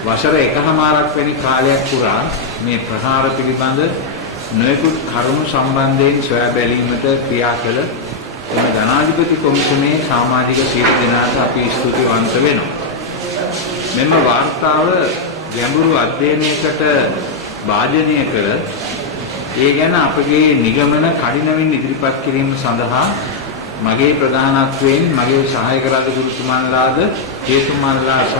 වසර 1කමාරක් වැනි කාලයක් පුරා මේ ප්‍රහාර පිළිබඳ නොයෙකුත් කරුණු සම්බන්ධයෙන් සොයා බැලීමට ක්‍රියා කළ එම ජනාධිපති කොමිසමේ සමාජික සියලු දෙනාට අපි ස්තුතිවන්ත වෙනවා. මෙම වාර්තාව ගැඹුරු අධ්‍යයනයකට භාජනය කළ ඒ ගැන අපගේ නිගමන කඩිනමින් ඉදිරිපත් කිරීම සඳහා මගේ ප්‍රධානත්වයෙන් මගේ සහායක රජතුමාලාද හේතුමාලා සහ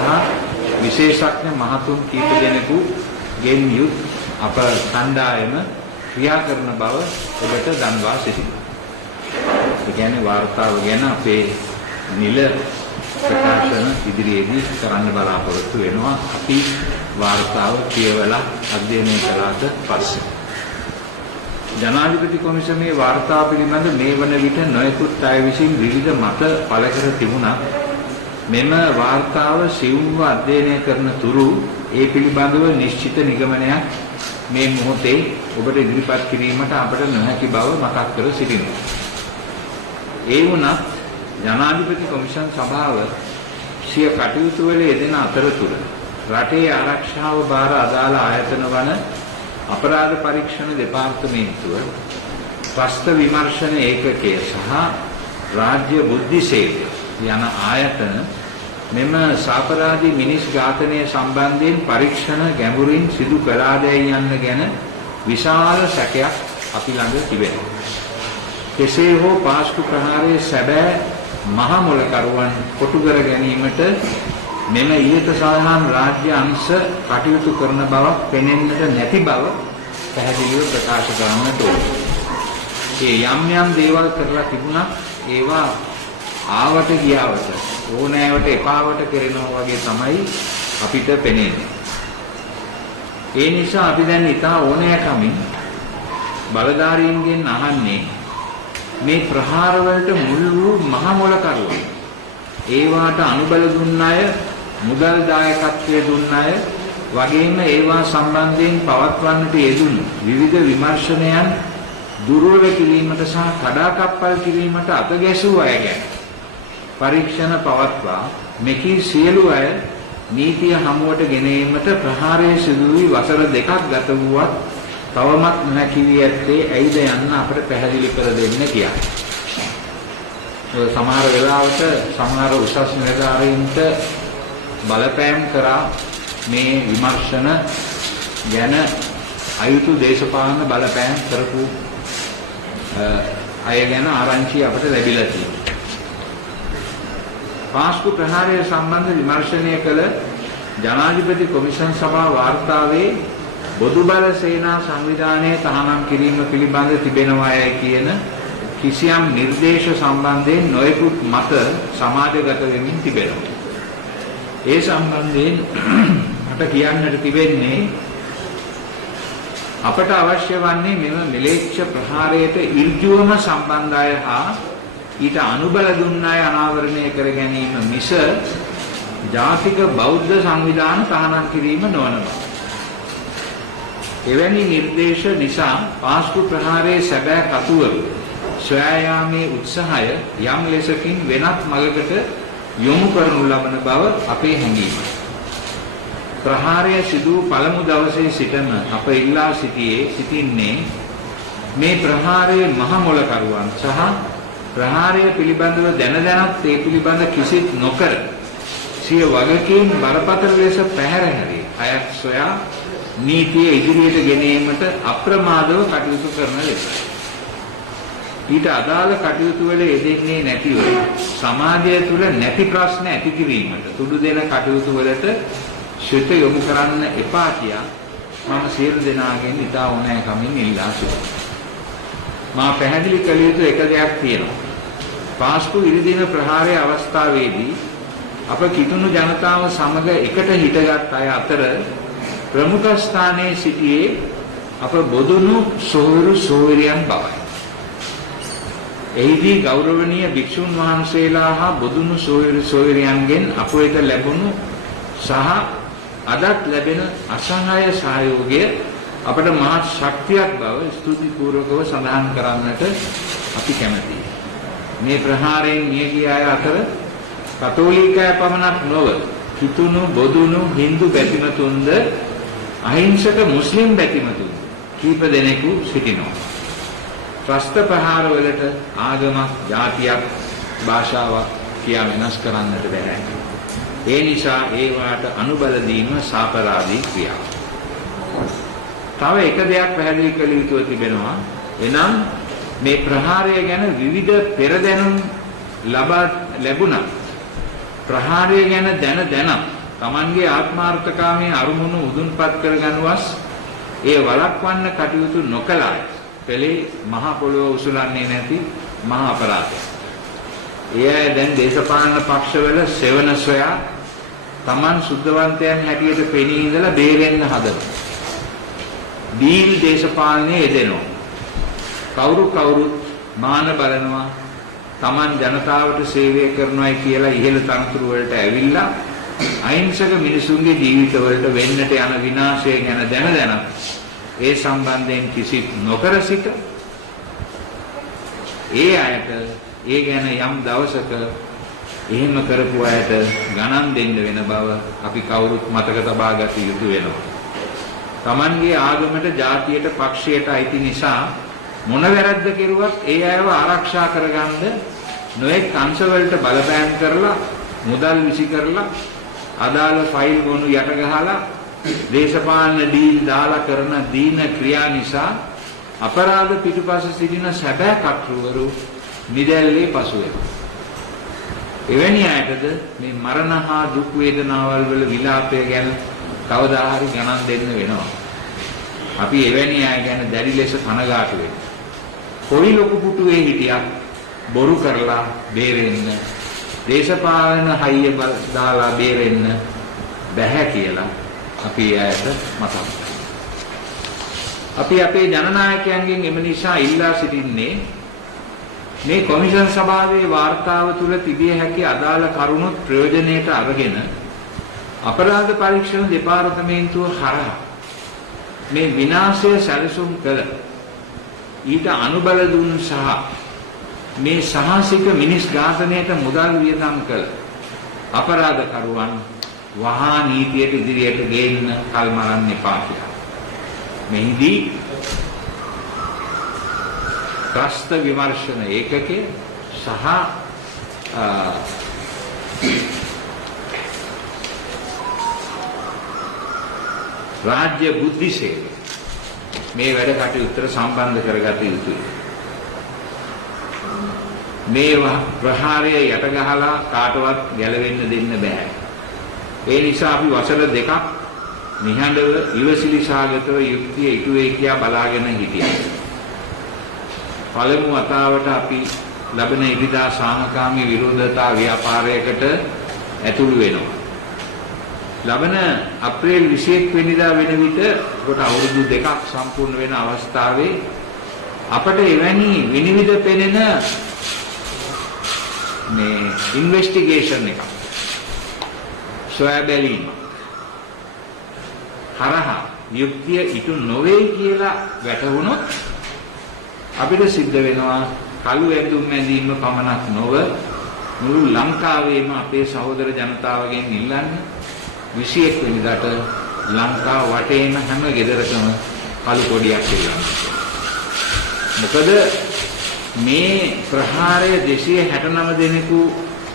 විශේෂඥ මහතුන් කීප දෙනෙකුගෙන් යුත් අප කණ්ඩායම ක්‍රියා කරන බව ඔබට දන්වා සිටිනවා. ඒ කියන්නේ වාර්තාව ගැන අපේ නිල ප්‍රකාශන ඉදිරියේදී කරන්න බලාපොරොත්තු වෙනවා. අපි වාර්තාව කියවලා අධ්‍යයනය කළාට පස්සේ ජනාධිපති කොමිසමේ වාර්තාව පිළිබඳ මේ වන විට නොයෙකුත් අය විසින් විවිධ මත පළ කර තිබුණා. මෙම වාර්තාව සියුම්ව අධ්‍යයනය කරන තුරු ඒ පිළිබඳව නිශ්චිත නිගමනයක් මේ මොහොතේ ඔබට ඉදිරිපත් කිරීමට අපට නොහැකි බව මතක් කර සිටිනවා. ඒ වුණත් ජනාධිපති කොමිෂන් සභාව සිය කටයුතු වල යෙදෙන අතරතුර රටේ ආරක්ෂාව බාර අදාළ ආයතන වන අපරාධ පරීක්ෂණ දෙපාර්තමේන්තුව, ත්‍රස්ත විමර්ශන ඒකකය සහ රාජ්‍ය බුද්ධි සේවය යන ආයතන මෙම සාපරාධී මිනිස් ඝාතනය සම්බන්ධයෙන් පරීක්ෂණ ගැඹුරින් සිදු කළාදැයි යන්න ගැන විශාල සැකයක් අපි ළඟ තිබෙනවා. කෙසේ හෝ පාස්කු ප්‍රහාරයේ සැබෑ මහ මොලකරුවන් කොටු කර ගැනීමට මෙම ඊට සාධාරණ රාජ්‍ය අංශ කටයුතු කරන බවක් පෙනෙන්නට නැති බව පැහැදිලිව ප්‍රකාශ කරන්නට ඕනේ. ඒ යම් දේවල් කරලා තිබුණා ඒවා ආවට ගියාවට ඕනෑවට එපාවට කරනවා වගේ තමයි අපිට පෙනෙන්නේ. ඒ නිසා අපි දැන් ඉතා ඕනෑකමින් බලධාරීන්ගෙන් අහන්නේ මේ ප්‍රහාර වලට මුල් වූ මහ මොලකරුවන් ඒවාට අනුබල දුන්න අය, මුදල් දායකත්වයේ දුන්න අය වගේම ඒවා සම්බන්ධයෙන් පවත්වන්නට යෙදුණු විවිධ විමර්ශනයන් දුර්වල කිරීමට සහ කඩාකප්පල් කිරීමට අතගැසූ අය ගැන පරීක්ෂණ පවත්වා මෙකී සියලු අය නීතිය හමුවට ගෙනීමට ප්‍රහාරයේ සිදු වී වසර 2ක් ගත වුවත් තවමත් නොහැකි වී ඇත්තේ ඇයිද යන්න අපට පැහැදිලි කර දෙන්න කියලා. සමහර වෙලාවට සමහර උසස් නිලධාරීන්ට බලපෑම් කරා මේ විමර්ශන ගැන අයුතු දේශපාලන බලපෑම් කරපු අය ගැන ආරංචි අපට ලැබිලා තියෙනවා. පාස්කු ප්‍රහාරය සම්බන්ධ විමර්ශනය කළ ජනාධිපති කොමිෂන් සභා වාර්තාවේ බොදු බල සේනා සංවිධානයේ තහනම් කිරීම පිළිබඳ තිබෙනවායි කියන කිසියම් නිර්දේශ සම්බන්ධයෙන් නොයෙකුත් මත සමාජගත වෙමින් තිබෙනවා. ඒ සම්බන්ධයෙන් මට කියන්නට තිබෙන්නේ අපට අවශ්‍ය වන්නේ මෙම මිලේච්ඡ ප්‍රහාරයට ඍජුවම සම්බන්ධ අය හා ඊට අනුබල දුන්න අය අනාවරණය කර ගැනීම මිස ජාතික බෞද්ධ සංවිධාන තහනම් කිරීම නොවන බව. එවැනි නිර්දේශ නිසා පාස්කු ප්‍රහාරයේ සැබෑ කතුවරු සොයා යාමේ උත්සාහය යම් ලෙසකින් වෙනත් මඟකට යොමු කරනු ලබන බව අපේ හැඟීමයි. ප්‍රහාරය සිදු පළමු දවසේ සිටම අප ඉල්ලා සිටින්නේ මේ ප්‍රහාරයේ මහ මොලකරුවන් සහ ප්‍රහාරය පිළිබඳව දැනත් ඒ පිළිබඳ කිසිත් නොකර සිය වගකීම් බරපතල ලෙස පැහැර හැරී අයත් සොයා නීතිය ඉදිරියට ගෙනීමට අප්‍රමාදව කටයුතු කරන ලෙස. ඊට අදාළ කටයුතු වල යෙදෙන්නේ නැතිව සමාජය තුළ නැති ප්‍රශ්න ඇති කිරීමට තුඩු දෙන කටයුතු වලට ශ්‍රත යොමු කරන්න එපා කියා මම සියලු දෙනාගෙන් ඉතා ඕනෑකමින් ඉල්ලා සිටිනවා. මා පැහැදිලි කළ යුතු එක දෙයක් තියෙනවා. පාස්කු ඉරිදින ප්‍රහාරයේ අවස්ථාවේදී අප කිතුණු ජනතාව සමග එකට හිටගත් අය අතර ප්‍රමුඛ ස්ථානයේ සිටියේ අප බොදුනු සොහොයුරු සොහොයුරියන් බවයි. එහිදී ගෞරවනීය භික්ෂුන් වහන්සේලා හා බොදුනු සොහොයුරු සොහොයුරියන්ගෙන් අප වෙත ලැබුණු සහ අදත් ලැබෙන අසහාය සහයෝගය අපට මහත් ශක්තියක් බව ස්තුතිපූර්වකව සඳහන් කරන්නට අපි කැමැතියි. මේ ප්‍රහාරයෙන් මිය ගිය අය අතර කතෝලිකය පමණක් නොව හිතුණු බොදුණු Hindu බැතිමතුන්ද අහිංසක මුස්ලිම් බැතිමතුන් කීප දෙනෙකු සිටිනවා. ත්‍රස්ත ප්‍රහාර වලට ආගමක්, ජාතියක්, භාෂාවක් කියා වෙනස් කරන්නට බැහැ. ඒ නිසා ඒවාට අනුබල දීම සාපරාධී ක්‍රියාවක්. තව එක දෙයක් පැහැදිලි කළ යුතුව තිබෙනවා. එනම් මේ ප්‍රහාරය ගැන විවිධ පෙරදැනුම් ලැබුණා. ප්‍රහාරය ගැන දැන තමන්ගේ ආත්මාර්ථකාමී අරමුණු උදුන්පත් කරගනුවස් ඒ වළක්වන්න කටයුතු නොකළා. පෙළේ මහ පොළොව උසුලන්නේ නැති මහා අපරාධයක්. එය දැන් දේශපාලන පක්ෂවල සෙවන සොයා තමන් සුද්ධවන්තයන් හැටියට පෙනී ඉඳලා බේරෙන්න හදනවා. දීල් දේශපාලනයේ යෙදෙනවා. කවුරුත් මාන බලනවා. තමන් ජනතාවට සේවය කරනවායි කියලා ඉහළ තනතුරු වලට ඇවිල්ලා අහිංසක මිනිසුන්ගේ ජීවිතවලට වෙන්නට යන විනාශය ගැන දැන ඒ සම්බන්ධයෙන් කිසි නොකර සිට ඒ අයට ඒ ගැන යම් දවසක එහෙම කරපු අයට ගණන් දෙන්න වෙන බව අපි කවුරුත් මතක තබා ගත යුතු වෙනවා. තමන්ගේ ආගමට, ජාතියට, පක්ෂයට අයිති නිසා මොන වැරද්ද කෙරුවත් ඒ අයව ආරක්ෂා කරගන්න නොඑක් අංශවලට බලපෑම් කරලා, මුදල් විසි කරලා, අදාළ ෆයිල් ගොනු යට ගහලා, දේශපාලන ඩීල් දාලා කරන දීන ක්‍රියා නිසා අපරාධ පිටුපස සිටින සැබෑ කර්තෘවරු නිදැල්ලේ පසු වෙනවා. එවැනි අයටද මේ මරණ හා දුක් වේදනාවල් වල විලාපය ගැන කවදා හරි ගණන් දෙන්න වෙනවා. අපි එවැනි අය ගැන දැඩි ලෙස කනගාටු වෙනවා. කොයි ලොකු පුටුවේ හිටියක් බොරු කරලා බේරෙන්න, දේශපාලන හයිය දාලා බේරෙන්න බැහැ කියලා අපි ඇයට මතක්. අපි අපේ ජනනායකයන්ගෙන් එම නිසා ඉල්ලා සිටින්නේ මේ කොමිෂන් සභාවේ වාර්තාව තුල තිබිය හැකි අදාළ කරුණුත් ප්‍රයෝජනයට අරගෙන අපරාධ පරීක්ෂණ දෙපාර්තමේන්තුව හරහා මේ විනාශය සැලසුම් කළ ඊට අනුබල දුන් සහ මේ සාහසික මිනිස් ඝාතනයට මුදල් වියදම් කළ අපරාධකරුවන් වහා නීතියට ඉදිරියට ගේන්න කල් මරන්න එපා කියලා. මෙහිදී ත්‍රස්ත විමර්ශන ඒකකය සහ රාජ්‍ය බුද්ධි සේවය මේ වැඩ කටයුත්තට සම්බන්ධ කරගත යුතුයි. මේ ප්‍රහාරය යට ගහලා කාටවත් ගැලවෙන්න දෙන්න බෑ. ඒ නිසා අපි වසර දෙකක් නිහඬව ඉවසිලි සාගතව යුක්තිය ඉටු වේ කියා බලාගෙන හිටියා. පළමු වතාවට අපි ලබන ඉරිදා සාමකාමී විරෝධතා ව්‍යාපාරයකට ඇතුළු වෙනවා. ලබන අප්‍රේල් 21 වෙනිදා වෙන විට කොට අවුරුදු දෙකක් සම්පූර්ණ වෙන අවස්ථාවේ අපට එවැනි විනිවිද පෙනෙන මේ ඉන්වෙස්ටිගේෂන් එක සොයා බැලීම හරහා යුක්තිය ඉටු නොවේ කියලා වැටහුණොත් අපිට සිද්ධ වෙනවා කළු ඇඳුම් මැදීම පමණක් නොව මුළු ලංකාවේම අපේ සහෝදර ජනතාවගෙන් ඉල්ලන්නේ 21 වෙනිදාට ලංකාව වටේම හැම ගෙදරකම කළු කොඩියක් ඉල්ලන්න. මොකද මේ ප්‍රහාරය 269 දෙනෙකු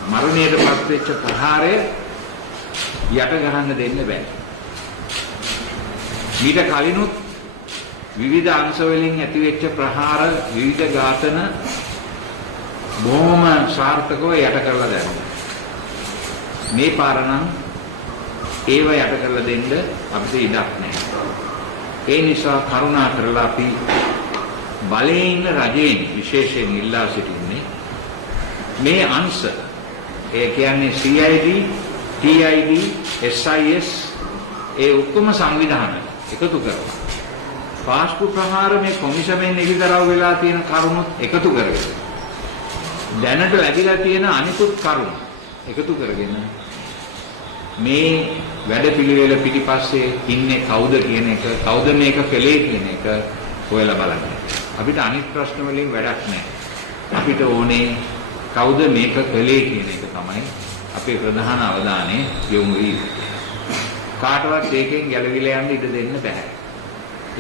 මරණයටපත් වෙච්ච ප්‍රහාරය යට ගහන්න දෙන්න බෑ. ඊට කලිනුත් විවිධ අංශ වලින් ඇතිවෙච්ච ප්‍රහාර, විවිධ ඝාතන බොහොම සාර්ථකව යට කරලා දැම්මා. මේ පාර නම් ඒව යට කරලා දෙන්න අපිට ඉඩක් නැහැ. ඒ නිසා කරුණා කරලා අපි බලයේ ඉන්න රජයෙන් විශේෂයෙන් ඉල්ලා සිටින්නේ මේ අංශ ඒ කියන්නේ CID, TID, SIS ඒ ඔක්කොම සංවිධාන එකතු කරලා පාස්කු ප්‍රහාර මේ කොමිෂමෙන් එළිදරව් වෙලා තියෙන කරුණුත් එකතු කරගෙන දැනට ලැබිලා තියෙන අනිකුත් කරුණු එකතු කරගෙන මේ වැඩපිළිවෙල පිටිපස්සේ ඉන්නේ කවුද කියන එක, කවුද මේක කළේ කියන එක හොයලා බලන්න. අපිට අනිත් ප්‍රශ්න වලින් වැඩක් නැහැ. අපිට ඕනේ කවුද මේක කළේ කියන එක තමයි අපේ ප්‍රධාන අවධානය යොමු විය යුතුයි. කාටවත් ඒකෙන් ගැලවිලා යන්න ඉඩ දෙන්න බෑ.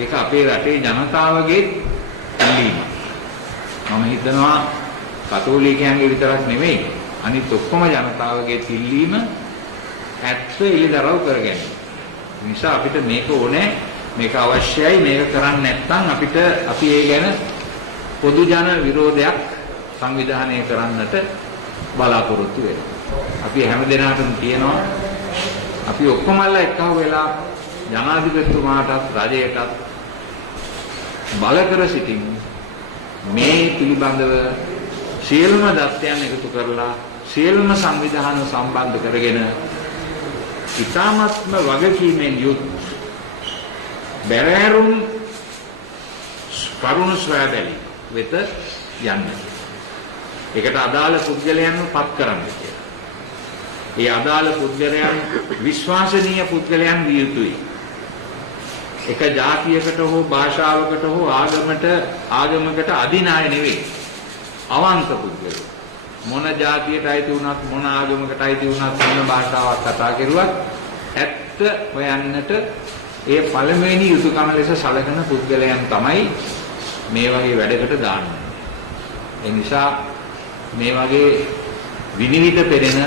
ඒක අපේ රටේ ජනතාවගේ ඉල්ලීමක්. මම හිතනවා කතෝලිකයන්ගේ විතරක් නෙමෙයි අනිත් ඔක්කොම ජනතාවගේ ඉල්ලීම ඇත්ත එළිදරව් කරගන්න. ඒ නිසා අපිට මේක ඕනේ, මේක අවශ්‍යයි, මේක කරන්නේ නැත්නම් අපි ඒ ගැන පොදු ජන විරෝධයක් සංවිධානය කරන්නට බලාපොරොත්තු වෙනවා. අපි හැමදෙනාටම කියනවා අපි ඔක්කොමලා එක්කව වෙලා ජනාධිපතිතුමාටත් රජයටත් බල කර සිටිමු. මේ පිළිබඳව සියලුම දත්තයන් එකතු කරලා සියලුම සංවිධාන සම්බන්ධ කරගෙන ඉතාමත්ම වගකීමෙන් යුත් බැරෑරුම් කරුණු සොයා බැලීම වෙත යන්න. ඒකට අදාළ පුද්ගලයන්ව පත් කරන්න කියලා. ඒ අදාළ පුද්ගලයන් විශ්වාසනීය පුද්ගලයන් විය යුතුයි. එක ජාතියකට හෝ භාෂාවකට හෝ ආගමකට අදින අය නෙවෙයි. අවංක පුද්ගලයෝ. මොන ජාතියට අයිති වුණත් මොන ආගමකට අයිති වුණත් මොන භාෂාවක් කතා කරුවත් ඇත්ත හොයන්නට ඒ පළමුවෙනි යුතුයකම ලෙස සැලකෙන පුද්ගලයන් තමයි මේ වගේ වැඩකට දාන්නේ. ඒ නිසා මේ වගේ විනිවිද පෙරෙන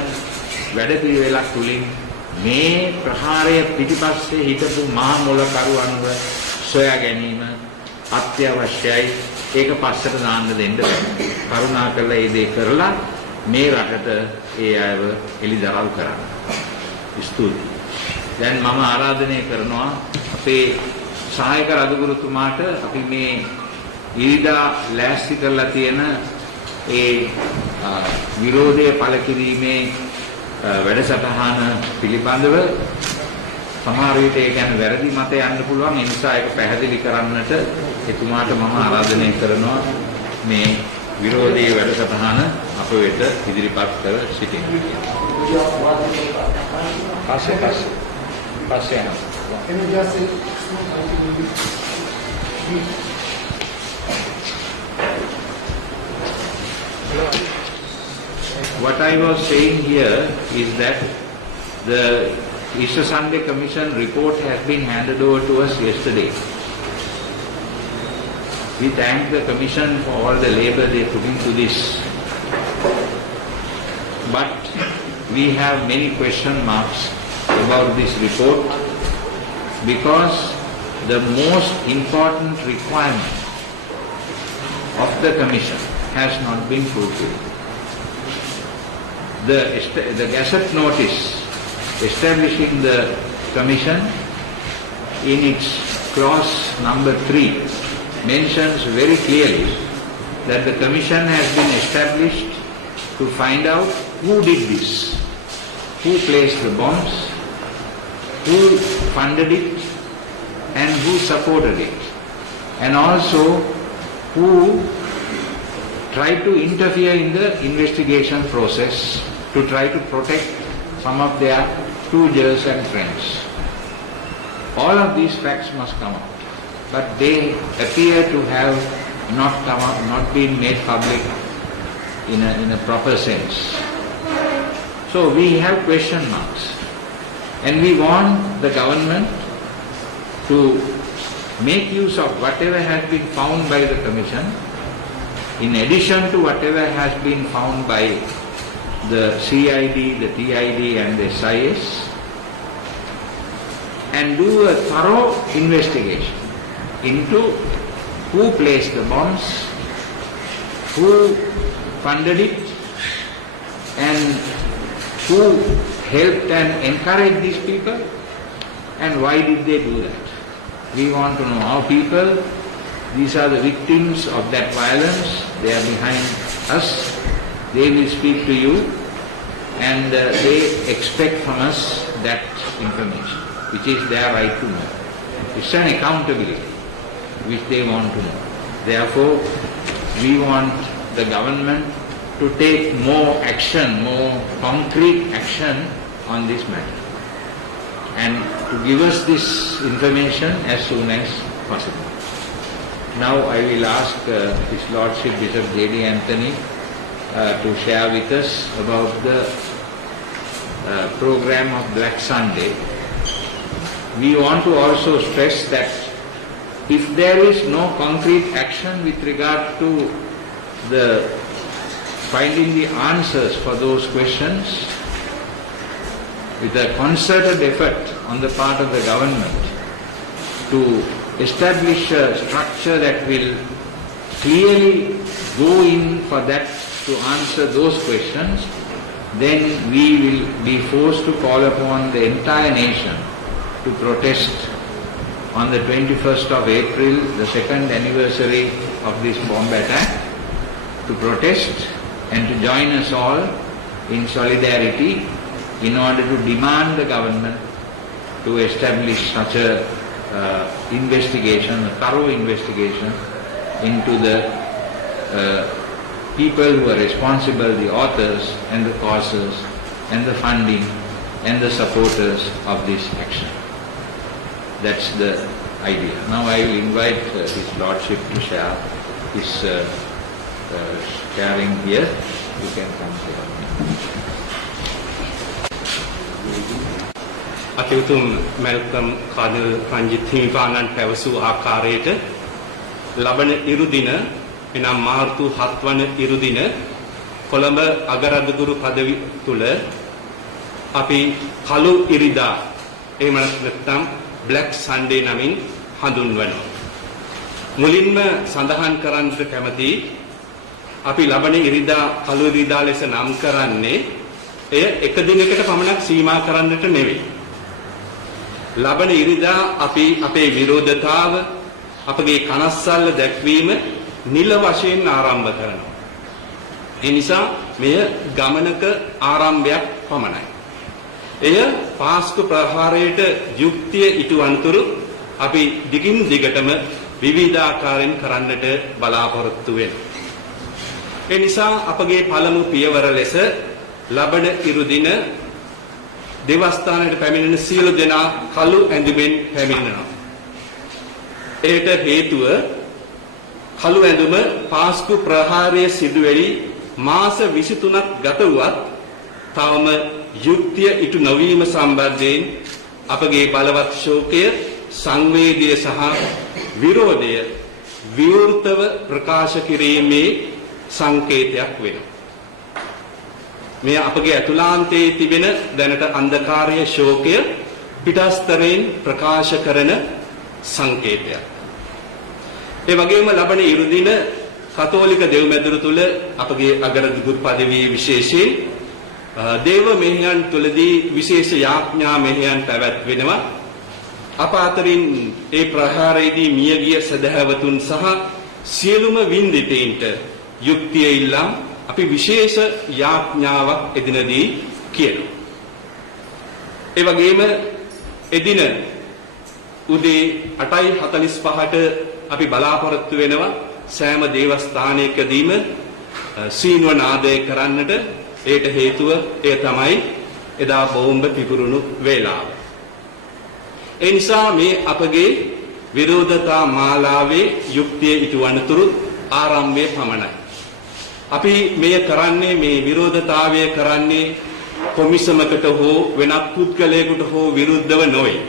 වැඩපිළිවෙලක් තුලින් මේ ප්‍රහාරය පිටිපස්සේ හිටපු මහා මොලකරුවන්ව සොයා ගැනීම අත්‍යවශ්‍යයි. ඒක පස්සට දාන්න දෙන්න බෑ. කරුණාකරලා මේ දේ කරලා මේ රටට ඒ අයව එළිදරව් කරන්න. ස්තුතියි. දැන් මම ආරාධනය කරනවා අපේ සහායක රජගුරුතුමාට අපි මේ ඉරිදා ලෑස්ති කරලා තියෙන ඒ විරෝධය පළ කිරීමේ වැඩසටහන පිළිබඳව සමහර විට ඒ කියන්නේ වැරදි මත යන්න පුළුවන්. ඒ නිසා ඒක පැහැදිලි කරන්නට එතුමාට මම ආරාධනය කරනවා මේ විරෝධී වැඩසටහන අප වෙත ඉදිරිපත් කර සිටින්න. පස්සේ What I was saying here is that the Easter Sunday Commission report has been handed over to us yesterday. We thank the Commission for all the labor they put into this. But we have many question marks about this report because the most important requirement of the Commission has not been fulfilled. The Gazette notice establishing the Commission in its clause number 3 mentions very clearly that the Commission has been established to find out who did this, who placed the bombs, who funded it and who supported it, and also who tried to interfere in the investigation process to try to protect some of their soldiers and friends. All of these facts must come out, but they appear to have not come out, not been made public in a proper sense. So we have question marks, and we want the government to make use of whatever has been found by the Commission, in addition to whatever has been found by the CID, the TID and the SIS, and do a thorough investigation into who placed the bombs, who funded it, and who helped and encouraged these people, and why did they do that. We want to know our people. These are the victims of that violence. They are behind us. They will speak to you, and they expect from us that information, which is their right to know. It's an accountability which they want to know. Therefore, we want the government to take more action, more concrete action on this matter, and to give us this information as soon as possible. Now I will ask His Lordship Bishop J.D. Anthony to share with us about the program of Black Sunday, we want to also stress that if there is no concrete action with regard to the finding the answers for those questions, with a concerted effort on the part of the government to establish a structure that will clearly go in for that to answer those questions, then we will be forced to call upon the entire nation to protest on the 21st of April, the second anniversary of this bomb attack, to protest and to join us all in solidarity in order to demand the government to establish such a investigation, a thorough investigation into the people who are responsible, the authors and the causes and the funding and the supporters of this action. That's the idea. Now I will invite His Lordship to share his sharing here. You can come here. අතිඋතුම් Malcolm කාදර් රංජිත් හිමිපාණන් පැවසූ ආකාරයට ලබන ඉරුදින එනම් මාර්තු 7 වන ඉරුදින කොළඹ අගරදුගුරු පදවි තුල අපි කළු ඉරිදා එහෙම නැත්නම් Black Sunday නමින් හඳුන්වනවා. මුලින්ම සඳහන් කරන්නට කැමති අපි ලබන ඉරිදා කළු ඉරිදා ලෙස නම් කරන්නේ එය එක දිනකට පමණක් සීමා කරන්නට නෙවෙයි. ලබන ඉරිදා අපි අපේ විරෝධතාව අපගේ කනස්සල්ල දැක්වීම නිල වශයෙන් ආරම්භ කරනවා. ඒ නිසා මෙය ගමනක ආරම්භයක් පමණයි. එය පාස්කු ප්‍රහාරයට යුක්තිය ඉටුවන්තුරු අපි දිගින් දිගටම විවිධාකාරයෙන් කරන්නට බලාපොරොත්තු වෙනවා. ඒ නිසා අපගේ පළමු පියවර ලෙස ලබන ඉරුදින දේවස්ථානයට පැමිණෙන සියලු දෙනා කළු ඇඳුමෙන් පැමිණෙනවා. ඒට හේතුව කළු ඇඳුම පාස්කු ප්‍රහාරයේ සිදු වෙලි මාස 23ක් ගත වුවත් තවම යුක්තිය ඉටු නොවීම සම්බන්ධයෙන් අපගේ බලවත් ශෝකය, සංවේදය සහ විරෝධය විවෘතව ප්‍රකාශ කිරීමේ සංකේතයක් වෙනවා. මේ අපගේ අතුලාන්තයේ තිබෙන දැනට අන්ධකාරයේ ශෝකය පිටස්තරයෙන් ප්‍රකාශ කරන සංකේතයක්. ඒ වගේම ලබන ඉරුදින කතෝලික දෙව්මැදුර තුල අපගේ අගරදුගුරු පදවියේ විශේෂයෙන් දේව මෙහෙයන් තුලදී විශේෂ යාඥා මෙහෙයන් පැවැත්වෙනවා. අප අතරින් ඒ ප්‍රහාරයේදී මියගිය සදහැවතුන් සහ සියලුම වින්දිතයින්ට යුක්තිය ඉල්ලම් අපි විශේෂ යාඥාවක් එදිනදී කියනවා. ඒ වගේම එදින උදේ 8:45ට අපි බලාපොරොත්තු වෙනවා සෑම දේවස්ථානයකදීම සීනුව නාදය කරන්නට. ඒට හේතුව ඒ තමයි එදා බෝම්බ පිපුරුණු වේලාව. ඒ නිසා මේ අපගේ විරෝධතා මාලාවේ යුක්තිය ඉටුවනතුරු ආරම්භයේ පමණයි. අපි මෙය කරන්නේ මේ විරෝධතාවය කරන්නේ කොමිසමකට හෝ වෙනත් පුද්ගලයෙකුට හෝ විරුද්ධව නොවේ.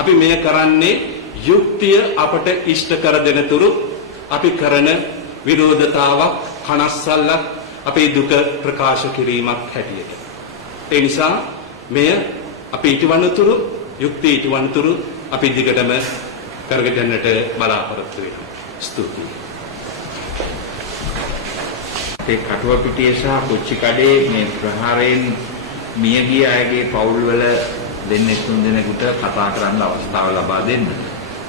අපි මෙය කරන්නේ යුක්තිය අපට ඉෂ්ට කර දෙනතුරු අපි කරන විරෝධතාවක්, කනස්සල්ලක්, අපේ දුක ප්‍රකාශ කිරීමක් හැටියට. ඒ නිසා මෙය අපි ඉටවනතුරු යුක්තිය ඉටවනතුරු අපි දිගටම කරගෙන යන්නට බලාපොරොත්තු වෙනවා. ස්තුතියි. ඒ කටුවපිටිය සහ කොච්චිකඩේ මේ ප්‍රහාරයෙන් මියගිය අයගේ පවුල්වල දෙන්නෙක් තුන් දෙනෙකුට කතා කරන්න අවස්ථාව ලබා දෙන්න.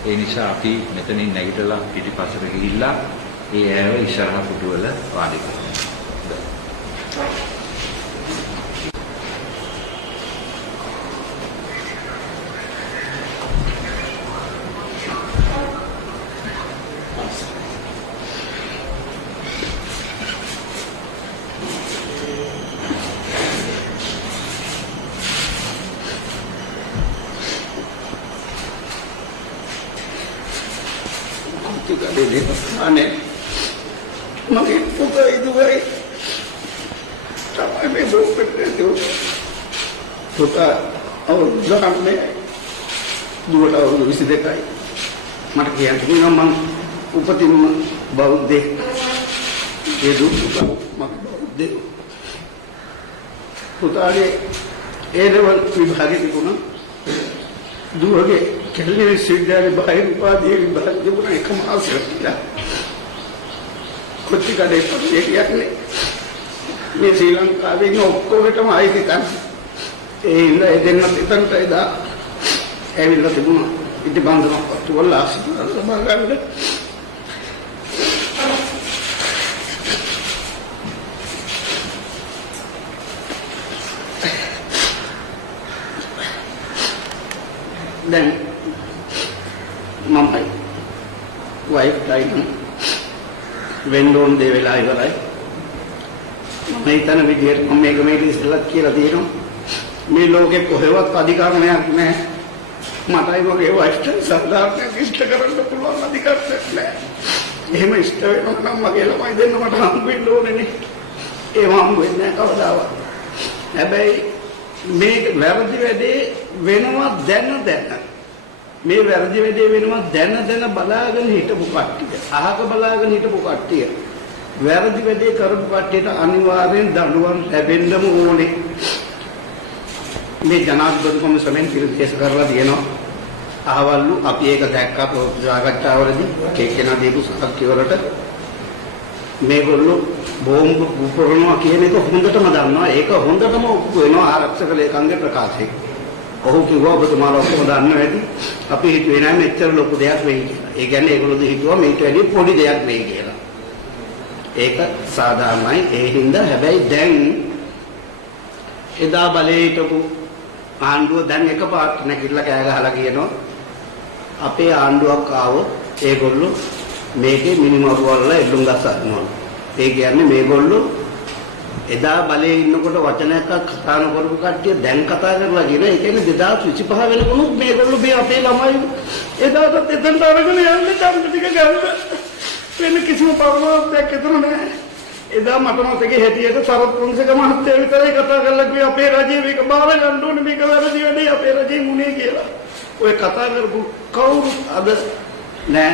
ඒ නිසා අපි මෙතනින් නැගිටලා පිටිපස්සට ගිහිල්ලා ඒ ඇව ඉස්සරහ පුටුවල වාඩි කරනවා. මගේ පුතා ඉදුවයි තමයි මේ බෝපෙට පුතා අවුරුද්දක් දුවට අවුරුදු 22යි. මට කියන්නේ මම උපතින්ම බෞද්ධයෙක්. ඒ දුක මම බෞද්ධයෙක්. පුතාගේ ඒ ලෙවල් විභාගේ තිබුණා. දුවගේ කෙල්ලේ විශ්වවිද්‍යාලේ බාහිර උපාධිය විභාග තිබුණා එක මාසයක් කියලා. කොච්චි කඩේ පස්සේ කියන්නේ මේ ශ්‍රී ලංකාවේ ඔක්කොගෙටම ආයිති තමයි. ඒ ඉන්න එදෙන්න එතනට එදා ඇවිල්ලා තිබුණා. ඉති බන්ධනක් පත්තු වල ආශිර්වාද සභා ගන්න. දැන් මම වයිෆ් ටයිම් වෙන්න ඕන දේ වෙලා ඉවරයි. මම හිතන විදියට මම මේක ඉස්සෙල්ලා කියලා තියෙනවා. මේ ලෝකේ කොහෙවත් අධිකාරණයක් නැහැ. මටයි මගේ වයිෆ්ට සාධාරණයක් ඉෂ්ට කරන්න පුළුවන් අධිකාරයක් නැහැ. එහෙම ඉෂ්ට වෙනවා නම් මගේ ළමයි දෙන්න මට හම්බ වෙන්න ඕනේ. ඒව හම්බ වෙන්නේ නැහැ කවදාවත්. හැබැයි මේ වැරදි වැඩේ වෙනවා දැන මේ වැරදි වැඩේ වෙනවා දැන බලාගෙන හිටපු කට්ටිය. අහක බලාගෙන හිටපු කට්ටිය. වැරදි වැඩේ කරපු කට්ටියට අනිවාර්යෙන් දඬුවම් ලැබෙන්නම ඕනේ. මේ ජනාධිපති කොමිසමෙන් පිළිපැද කරලා තියෙනවා. අහවලු අපි ඒක දැක්කා සාකච්ඡාවලදී කෙනා දීපු සාක්ෂි වලට මේගොල්ලෝ බෝම්බ පුපුරනවා කියන එක හොඳටම දන්නවා. ඒක හොඳටම ඔප්පු වෙනවා ආරක්ෂක ලේකම්ගේ ප්‍රකාශයෙන්. ඔහු කිව්වා ඔබතුමාලා ඔක්කොම දන්නවා ඇති. අපි හිතුවේ නෑ මෙච්චර ලොකු දෙයක් වෙයි කියලා. ඒ කියන්නේ ඒගොල්ලෝ හිතුවා මේට වැඩි පොඩි දෙයක් වෙයි කියලා. ඒක සාධාරණයි. ඒ හින්දා හැබැයි දැන් එදා බලේ හිටපු ආණ්ඩුව දැන් එකපාරට නැගිටලා කෑ ගහලා කියනවා අපේ ආණ්ඩුවක් ආවොත් ඒගොල්ලෝ මේකේ මිනිමරු වල එල්ලුම් ගස් අරිනවා. ඒ කියන්නේ මේගොල්ලෝ එදා බලේ ඉන්නකොට වචනයක් කතා නොකරපු කට්ටිය දැන් කතා කරලා කියන. ඒ කියන්නේ 2025 වෙනකොනුත් මේගොල්ලෝ මේ අපේ ළමයි එදාටත් එතනට අරගෙන යන්නේ කම්ප ටික ගන්න. වෙන කිසිම පරමාර්ථයක් එතන නැහැ. එදා මට මතකයි හැටියට සරත් වංශක මහත්තයා විතරයි කතා කරලා කිව්වේ අපේ රජයේ මේක බාර ගන්න ඕනේ මේක වැරදි වැඩේ අපේ රජයේ මුනේ කියලා. ඔය කතා කරපු කවුරු අද නෑ.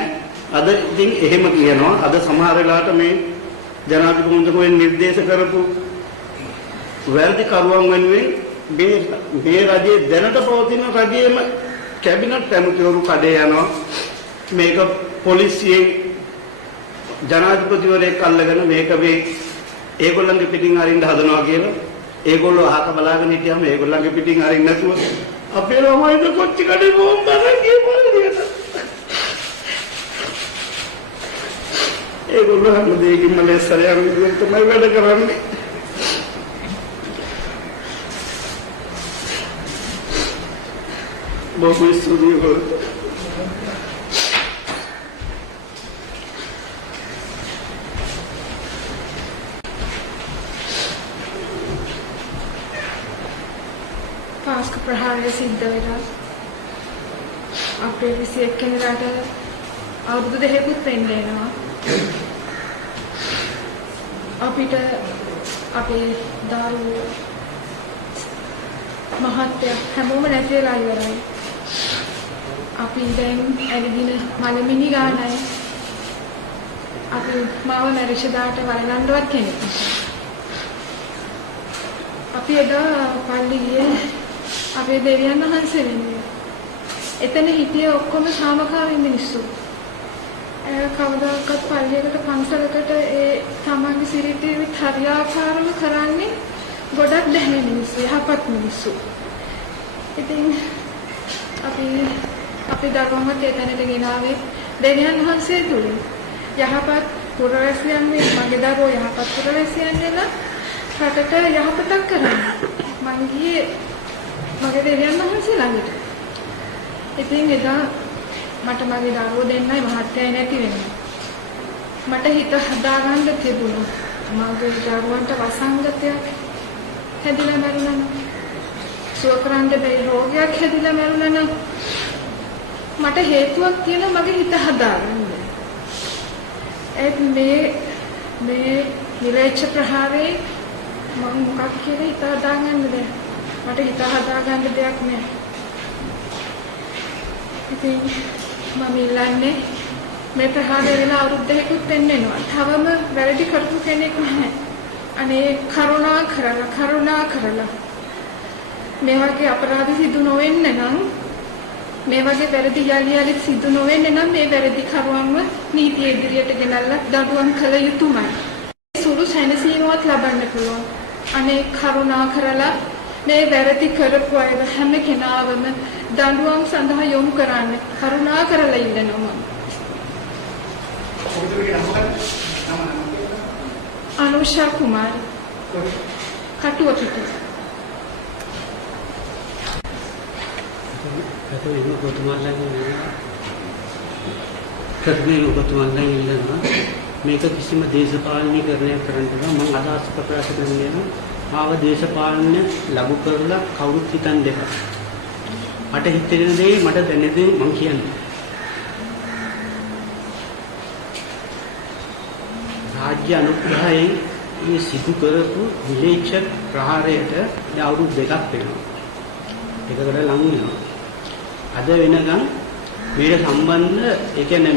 අද ඉතින් එහෙම කියනවා. අද සමහර වෙලාවට මේ ජනාධිපතිතුමෙන් නිර්දේශ කරපු වැරදි කරුවන් වෙනුවෙන් මේ රජයේ දැනට පවතින රජයේම කැබිනට් ඇමතිවරු කඩේ යනවා. මේක පොලිසියෙන් ජනාධිපතිවරයෙක් අල්ලගෙන මේක මේ ඒගොල්ලන්ගේ පිටින් අරින්න හදනවා කියලා. ඒගොල්ලෝ අහක බලාගෙන හිටියාම ඒගොල්ලන්ගේ පිටින් අරින්න නැතුව අපේ ළමයිද කොච්චි කඩේ බෝම්බ දාලා කියපුවාද? ඒගොල්ලෝ හැම දෙයකින්ම ලෙස්සරයන් විදිහට තමයි වැඩ කරන්නේ. බොහෝ ස්තුතියි. පාස්කු ප්‍රහාරය සිද්ධ වෙලා අප්‍රේල් 21 වෙනිදාට අවුරුදු දෙකකුත් වෙන්න එනවා. අපිට අපේ දරුවෝ මහත්තයා හැමෝම නැති වෙලා ඉවරයි. අපි දැන් ඇවිදින මලමිනි ගානයි. අපි මාව මැරිෂදාට වරණන්නවත් කෙනෙක් නැහැ. අපි එදා පල්ලියේ අපේ දෙවියන් වහන්සේ වෙන්නේ. එතන හිටියේ ඔක්කොම සාමකාමී මිනිස්සු. කවදාකවත් පල්ලියකට පන්සලකට ඒ තමන්ගේ සිරිතේ හරියාකාරව කරන්නේ ගොඩක් දැහැමි මිනිස්සු, යහපත් මිනිස්සු. ඉතින් අපි දරුවන්වත් එතනට ගෙනාවේ දෙවියන් වහන්සේ තුලින්. යහපත් පුරවැසියන් මේ මගේ දරුවෝ යහපත් පුරවැසියන් වෙලා රටට යහපතක් කරන්න. මම ගියේ මගේ දෙවියන් වහන්සේ ළඟට. ඉතින් එදා මට මගේ දරුවෝ දෙන්නයි මහත්තයයි නැති වෙනවා. මට හිත හදාගන්න තිබුණා. මගේ දරුවන්ට වසංගතයක් හැදිලා මැරුණා නම්, සුවකරන්න බැරි රෝගයක් හැදිලා මැරුණා නම් මට හේතුවක් තියෙනවා මගේ හිත හදාගන්න. ඒත් මේ නිරේච්ඡ ප්‍රහාරේ මම මොකක් කියලා හිත හදාගන්න බැහැ. මට හිත හදාගන්න දෙයක් නැහැ. ඉතින් මම ඉල්ලන්නේ මේ ප්‍රහාරය වෙලා අවුරුදු දෙකකුත් වෙනවා. තවම වැරදි කරපු කෙනෙක් නැහැ. අනේ කරුණා කරලා මේ වගේ අපරාධ සිදු නොවෙන්න නම් මේ වගේ වැරදි යලි සිදු නොවෙන්න නම් මේ වැරදි කරුවන්ව නීතිය ඉදිරියට ගෙනල්ලා දඬුවම් කළ යුතුමයි. සුළු සැනසීමවත් ලබන්න පුළුවන්. අනේ කරුණා කරලා මේ වැරදි කරපු අය හැම කෙනාවම දඬුවම් සඳහා යොමු කරන්න කරුණා කරලා ඉල්ලනවා. අනුෂා කුමාරි කටුවකට මේක කිසිම දේශපාලනීකරණයක් කරන්න බෑ. මම අදහස් ප්‍රකාශ කරන්නේ ආව දේශපාලනය ලැබු කරලා කවුරුත් හිතන් දෙක. මට හිතෙන දේ මට දැනෙන දේ මම කියන්නේ. රාජ්‍ය අනුග්‍රහයෙන් මේ සිදු කරපු විලේච්ඡ ප්‍රහාරයට අවුරුදු දෙකක් වෙනවා. ඒකකට ලඟු වෙනවා. අද වෙනකම් මේට සම්බන්ධ ඒ කියන්නේ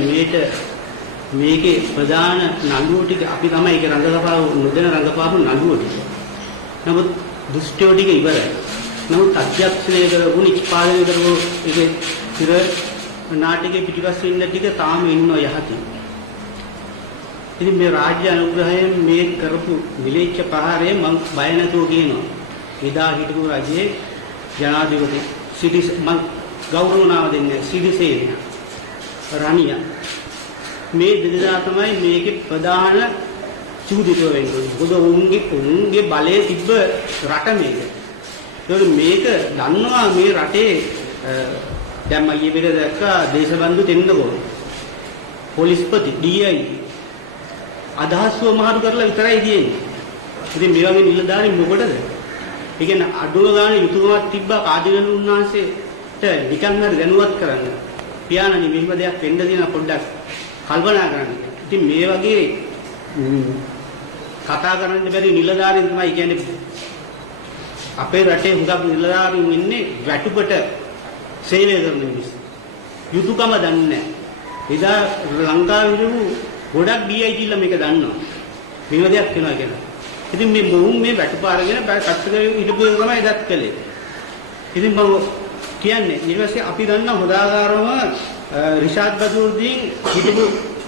මේකේ ප්‍රධාන නළුවෝ ටික අපි තමයි ඒක රංගපාපු නළුවෝ ටික. නමුත් දුෂ්ටයෝ ටික ඉවරයි. නමුත් අධ්‍යක්ෂණය කරපු නිෂ්පාදනය කරපු ඒකේ ඉර නාටකයේ පිටිපස්සේ ඉන්න ටික තාම ඉන්නවා යහතින්. ඉතින් මේ රාජ්‍ය අනුග්‍රහයෙන් මේ කරපු විලේච්ඡ ප්‍රහාරය මම බය නැතුව කියනවා. එදා හිටපු රජයේ ජනාධිපති මම ගෞරව නාම දෙන්නේ සිරිසේන රණියා මේ දෙදෙනා තමයි මේකේ ප්‍රධාන චූදිතව වෙන්නේ. මොකද උන්ගේ බලය තිබ්බ රට මේක. මේක දන්නවා මේ රටේ දැන් මම ඊයේ පෙර දැක්කා දේශබන්දු තෙන්නකෝ පොලිස්පති DI අදහස්ව මහාරු කරලා විතරයි තියෙන්නේ. ඉතින් මේ වගේ නිලධාරි මොකටද? ඒ කියන්නේ අඩුව ගන්න යුතුයමක් තිබ්බා කාදිනන් උන්වහන්සේට නිකන් හරි දැනුවත් කරන්න. පියාණනි මෙහෙම දෙයක් වෙන්න දින පොඩ්ඩක් කල්පනා කරන්න. ඉතින් මේ වගේ කතා කරන්න බැරි නිලධාරීන් තමයි කියන්නේ අපේ රටේ හුඟක් නිලධාරීන් ඉන්නේ වැටුපට සේවය කරන මිනිස්සු. යුතුයකම දන්නේ නැහැ. එදා ලංකාවේ ගොඩක් DI කියලා මේක දන්නවා. මෙහෙම දෙයක් වෙනවා කියලා. ඉතින් මේ මොහුන් මේ වැටුප අරගෙන පැත්තකට ඉඳපු තමයි දත් කළේ. ඉතින් මම කියන්නේ ඊට පස්සේ අපි දන්නා හොදාකාරව රිෂාඩ් බදුරුද්දීන් හිටපු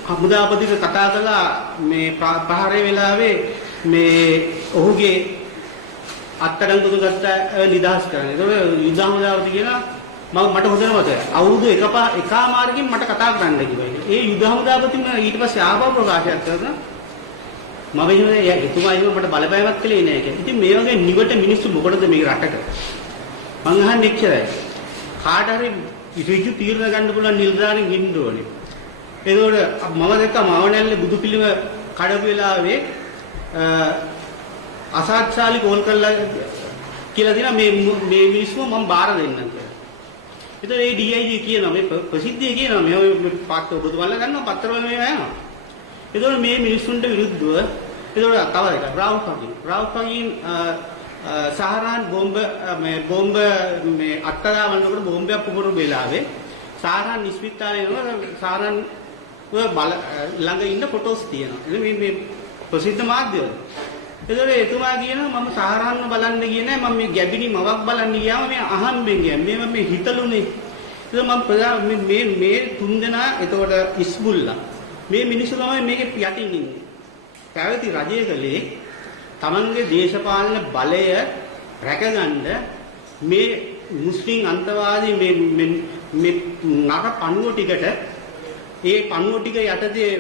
හමුදාපතිට කතා කළා මේ ප්‍රහාරය වෙලාවේ මේ ඔහුගේ අත්අඩංගුවට ගත්ත නිදහස් කරන්න. ඒක යුද හමුදාපති කියලා මට හොඳම මතකයි. අවුරුදු එකමාරකින් මට කතා කරන්න කිව්වා. ඒ යුද හමුදාපතිම ඊට පස්සේ ආපහු ප්‍රකාශයක් කරනවා. මම හිතුවේ එතුමා එහෙම මට බලපෑමක් කළේ නෑ කියලා. ඉතින් මේ වගේ නිවට මිනිස්සු මොකටද මේ රටක? මං අහන්නේ එච්චරයි. කාට හරි ඍජු තීරණ ගන්න පුළුවන් නිලධාරීන් ඉන්න ඕනේ. ඒකෝට මම දැක්කා මාවනැල්ලේ බුදු පිළිම කඩපු වෙලාවේ අසාත්ශාලි කෝල් කළා කියලා දිනා මේ මිනිස්සු මම බාර දෙන්නම් කියලා. ඒතර ඒ DIG කියනවා මේ ප්‍රසිද්ධිය කියනවා මේ පාත් ඔබතුමාලා ගන්නවා පත්තරවල මේවා යනවා. ඒතර මේ මිනිස්සුන්ට විරුද්ධව ඒතර තව එකක් රාව් ෆගින් සහරාන් බෝම්බ මේ අත්තලා වන්නකොට බෝම්බයක් පුපුරු වෙලාවේ සහරාන් ඉස්පිරිතාලේ නෝ සහරාන් ළඟ ඉන්න ෆොටෝස් තියෙනවා. ඉතින් මේ ප්‍රසිද්ධ මාධ්‍යවල. ඒතර එතුමා කියනවා මම සහරාන්ව බලන්න ගියේ නෑ මම මේ ගැබිනි මවක් බලන්න ගියාම මේ අහම්බෙන් ගියා. මේ හිතලුනේ. ඒතර මම මේ තුන් දෙනා එතකොට ඉස්බුල්ලා මේ මිනිස්සු තමයි මේකේ යටින් ඉන්නේ. පැවති රජයකලේ තමන්ගේ දේශපාලන බලය රැකගන්න මේ මුස්ලිම් අන්තවාදී මේ නර පණුව ටිකට ඒ පණුව ටික යටතේ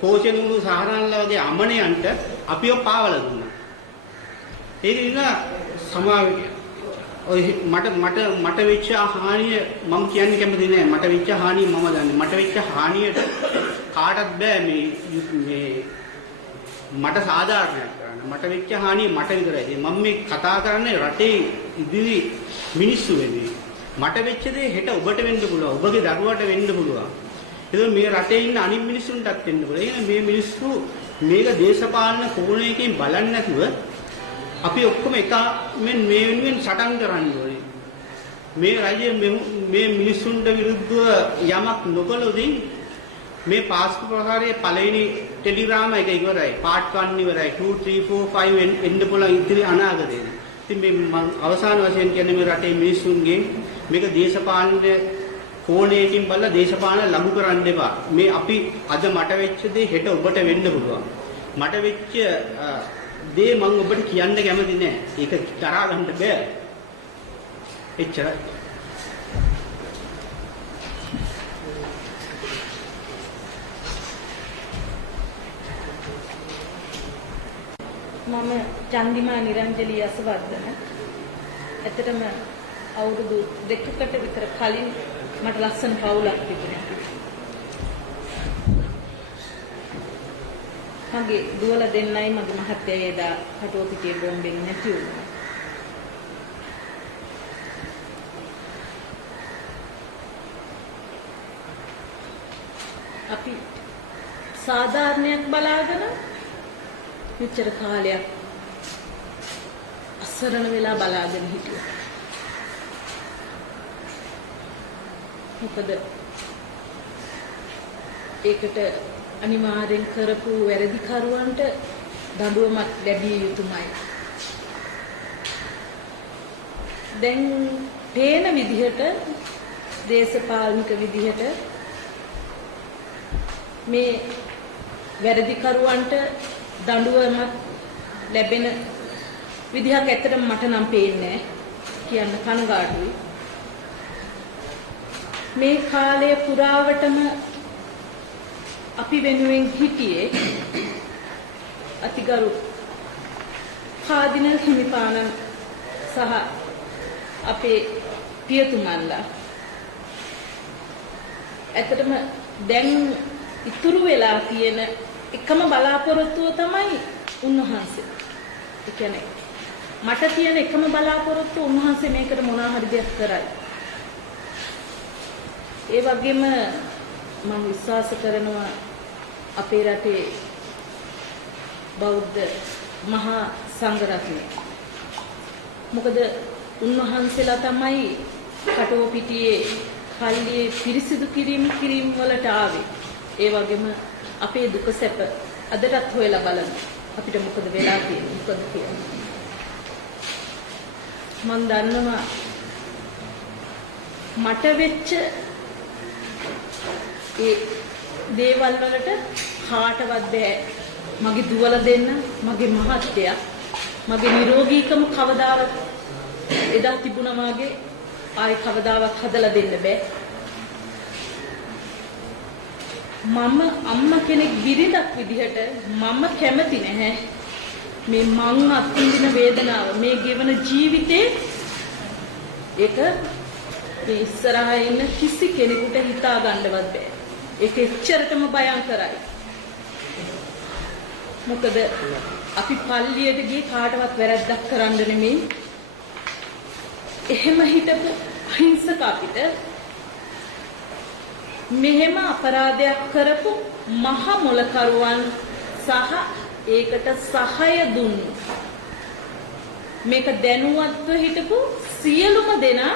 පෝෂණය වුණු සහරාන්ලා වගේ අමනයන්ට අපිව පාවලා දුන්නා. ඒක නිසා මට වෙච්ච හානිය මම කියන්න කැමති නෑ. මට වෙච්ච හානිය මම දන්නේ. මට වෙච්ච හානියට කාටවත් බෑ මේ මට සාධාරණයක් කරන්න. මට වෙච්ච හානිය මට විතරයි. මම මේ කතා කරන්නේ රටේ ඉදිරි මිනිස්සු වෙන්නේ. මට වෙච්ච දේ හෙට ඔබට වෙන්න පුළුවන්. ඔබගේ දරුවට වෙන්න පුළුවන්. ඒක මේ රටේ ඉන්න අනිත් මිනිස්සුන්ටත් වෙන්න පුළුවන්. ඒ මේ මිනිස්සු මේක දේශපාලන කෝණයකින් බලන්නේ නැතුව අපි ඔක්කොම එක මේ වෙනුවෙන් සටන් කරන්න ඕනේ. මේ රජය මේ මිනිස්සුන්ට විරුද්ධව යමක් නොකළොත් මේ පාස්කු ප්‍රහාරයේ පළවෙනි ටෙලිග්‍රාම එක ඉවරයි. පාර්ට් 1 ඉවරයි. 2 3 4 5 එන්න පුළුවන් ඉතිරි අනාගතේ. ඉතින් මේ මම අවසාන වශයෙන් කියන්නේ මේ රටේ මිනිස්සුන්ගෙන් මේක දේශපාලන කෝණයකින් බලලා දේශපාලන ලඟු කරන්න එපා. මේ අපි අද මට වෙච්ච දේ හෙට ඔබට වෙන්න පුළුවන්. මට වෙච්ච දේ මම ඔබට කියන්න කැමති නෑ. ඒක තරහා ගන්න බෑ. එච්චරයි. මම චන්දිමා නිරංජලී අසවර්ධන. ඇත්තටම අවුරුදු 2කට විතර කලින් මට ලස්සන පවුලක් තිබුණා. මගේ දුවලා දෙන්නයි මගේ මහත්තයා එදා කටුවපිටියේ බෝම්බෙන් නැති වුණා. අපි සාධාරණයක් බලාගෙන මෙච්චර කාලයක් අසරණ වෙලා බලාගෙන හිටියා. මොකද ඒකට අනිවාර්යෙන් කරපු වැරදිකරුවන්ට දඬුවමක් ලැබිය යුතුමයි. දැන් පේන විදිහට දේශපාලනික විදිහට මේ වැරදිකරුවන්ට දඬුවමක් ලැබෙන විදිහක් ඇත්තටම මට නම් පේන්නේ කියන්න කනගාටුයි. මේ කාලය පුරාවටම අපි වෙනුවෙන් හිටියේ අතිගරු කාදිනල් හිමිපාණන් සහ අපේ පියතුමන්ලා. ඇත්තටම දැන් ඉතුරු වෙලා තියෙන එකම බලාපොරොත්තුව තමයි උන්වහන්සේ. ඒ කියන්නේ මට තියෙන එකම බලාපොරොත්තුව උන්වහන්සේ මේකට මොනවා හරි දෙයක් කරයි. ඒ වගේම මම විශ්වාස කරනවා අපේ රටේ බෞද්ධ මහා සංඝරත්නය. මොකද උන්වහන්සේලා තමයි කටුවපිටියේ පල්ලියේ පිරිසිදු කිරීම වලට ආවේ. ඒ වගේම අපේ දුක සැප අදටත් හොයලා බලන්න අපිට මොකද වෙලා තියෙන්නේ මොකද කියලා. මම දන්නවා මට වෙච්ච ඒ දේවල් වලට කාටවත් බෑ. මගේ දුවල දෙන්න, මගේ මහත්තයා, මගේ නිරෝගීකම කවදාවත් එදා තිබුණා වගේ ආයි කවදාවත් හදලා දෙන්න බෑ. මම අම්මා කෙනෙක් බිරිඳක් විදිහට මම කැමති නැහැ මේ මං අත්විඳින වේදනාව මේ ගෙවන ජීවිතේ ඒක මේ ඉස්සරහා ඉන්න කිසි කෙනෙකුට හිතා ගන්නවත් බෑ. ඒක එච්චරටම භයංකරයි. මොකද අපි පල්ලියට ගියේ කාටවත් වැරද්දක් කරන්න නෙමෙයි. එහෙම හිටපු අහිංසක අපිට මෙහෙම අපරාධයක් කරපු මහ මොලකරුවන් සහ ඒකට සහාය දුන්නු මේක දැනුවත්ව හිටපු සියලුම දෙනා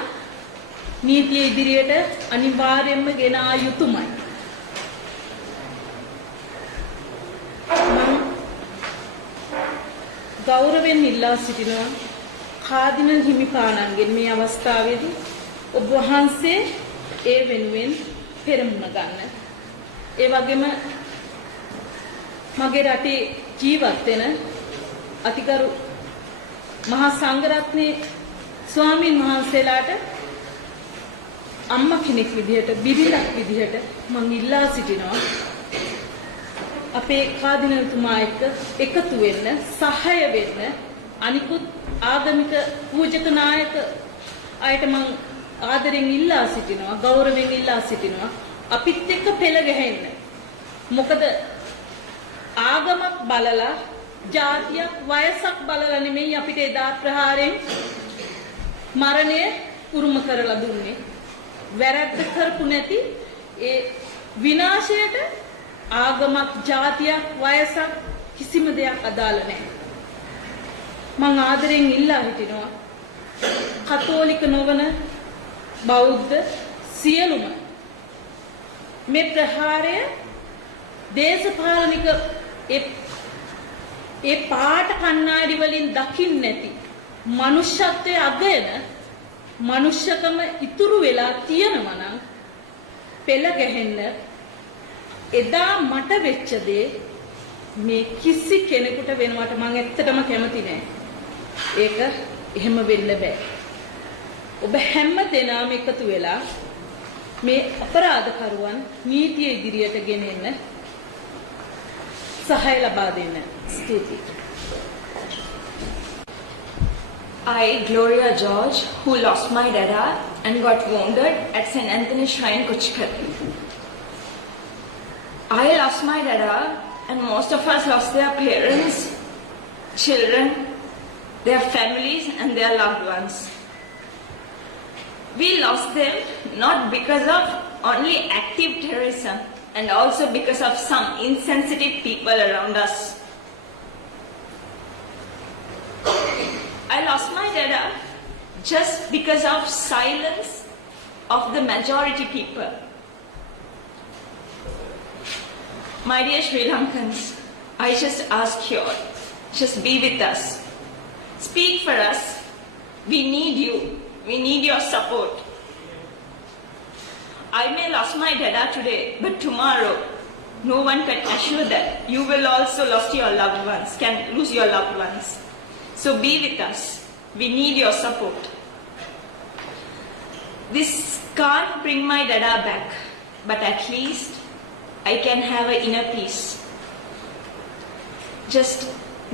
නීතිය ඉදිරියට අනිවාර්යයෙන්ම ගෙන ආ යුතුමයි. මම ගෞරවයෙන් ඉල්ලා සිටිනවා කාදිනල් හිමිපාණන්ගෙන් මේ අවස්ථාවේදී ඔබ වහන්සේ ඒ වෙනුවෙන් පෙරමුණ ගන්න. ඒ වගේම මගේ රටේ ජීවත් වෙන අතිගරු මහා සංඝරත්නයේ ස්වාමීන් වහන්සේලාට අම්මා කෙනෙක් විදිහට බිරිඳක් විදිහට මම ඉල්ලා සිටිනවා අපේ කාදිනල්තුමා එක්ක එකතු වෙන්න සහාය වෙන්න අනිකුත් ආගමික පූජක නායක අයට මම ආදරෙන් ඉල්ලා සිටිනවා ගෞරවයෙන් ඉල්ලා සිටිනවා අපිත් එක්ක පෙළ ගැහෙන්න. මොකද ආගමක් බලලා ජාතියක් වයසක් බලලා නෙමෙයි අපිට එදා ප්‍රහාරයෙන් මරණය උරුම කරලා දුන්නේ. වැරද්ද කරපු නැති ඒ විනාශයට ආගමක් ජාතියක් වයසක් කිසිම දෙයක් අදාළ නැහැ. මං ආදරෙන් ඉල්ලා හිටිනවා කතෝලික නොවන බෞද්ධ සියලුම මේ ප්‍රහාරය දේශපාලනික ඒ පාට කණ්ණාඩි වලින් දකින්න නැති මනුෂ්‍යත්වයේ අගයන මනුෂ්‍යකම ඉතුරු වෙලා තියෙනවා නම් පෙළ ගැහෙන්න එදා මට වෙච්ච දේ මේ කිසි කෙනෙකුට වෙනවට මම ඇත්තටම කැමති නෑ. ඒක එහෙම වෙන්න බෑ. ඔබ හැම දෙනාම එකතු වෙලා මේ අපරාධකරුවන් නීතිය ඉදිරියට ගෙනෙන්න සහාය ලබා දෙන්න. ස්තුතියි. I, Gloria George, who lost my dada and got wounded at St. Anthony Shrine, Kuchikal. I lost my dada and most of us lost their parents, children, their families and their loved ones. We lost them not because of only active terrorism and also because of some insensitive people around us. I lost my dada just because of silence of the majority people. My dear Sri Lankans, I just ask you all, just be with us. Speak for us. We need you. We need your support. I may lose my dada today, but tomorrow, no one can assure that you will also lose your loved ones, can lose your loved ones. So be with us. We need your support. This can't bring my dada back, but at least I can have an inner peace. Just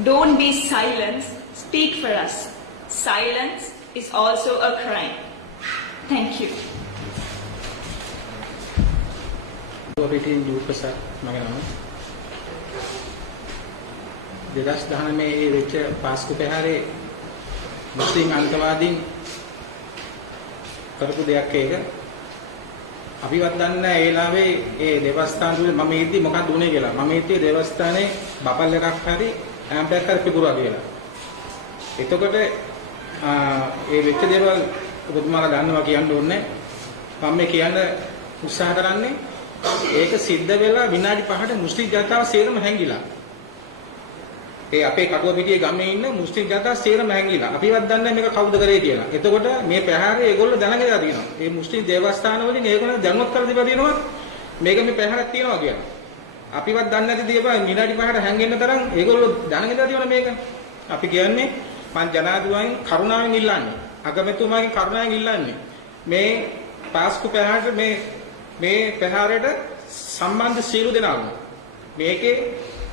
don't be silent. Speak for us. Silence is also a crime. Thank you. අපිටින් දූපසත් මගේ නම 2019 මේ වෙච්ච පාස්කු පෙරහැරේ මුස්ලිම් අන්තවාදීන් කරපු දෙයක් ඒක අපිවත් දන්නේ නැහැ ඒ ලාවේ ඒ දේවස්ථාන වල මම ඉද්දි මොකක්ද උනේ කියලා මම ඉද්දි දේවස්ථානයේ බපල් එකක් හරි ඇම්පයක් හරි පිපුරුවා කියලා එතකොට ඒ වෙච්ච දේවල් ඔබතුමාලා දන්නවා කියන්න ඕනේ මම මේ කියන්න උත්සාහ කරන්නේ ඒක සිද්ධ වෙලා විනාඩි 5ට මුස්ලිම් ජනතාව සේරම හැංගිලා. ඒ අපේ කටුව පිටියේ ගමේ ඉන්න මුස්ලිම් ජනතාව සේරම හැංගිලා. අපිවත් දන්නේ මේක කවුද කරේ කියලා. එතකොට මේ පැහැරේ ඒගොල්ලෝ දැනගෙන තියෙනවා. මේ මුස්ලිම් දේවස්ථාන වලින් ඒගොල්ලෝ දැනුවත් කරලා දීලා තියෙනවා මේක මේ පැහැරක් තියෙනවා කියලා. අපිවත් දන්නේ නැති දේවල් විනාඩි 5ට හැංගෙන්න තරම් ඒගොල්ලෝ දැනගෙන තියෙනවා මේක. අපි කියන්නේ මං ජනාධිපතිගෙන් කරුණාවෙන් ඉල්ලන්නේ. අගමැතිතුමාගෙන් කරුණාවෙන් ඉල්ලන්නේ. මේ පාස්කු පැහැරට මේ පැහැරට සම්බන්ධ සියලු දෙනාම මේකේ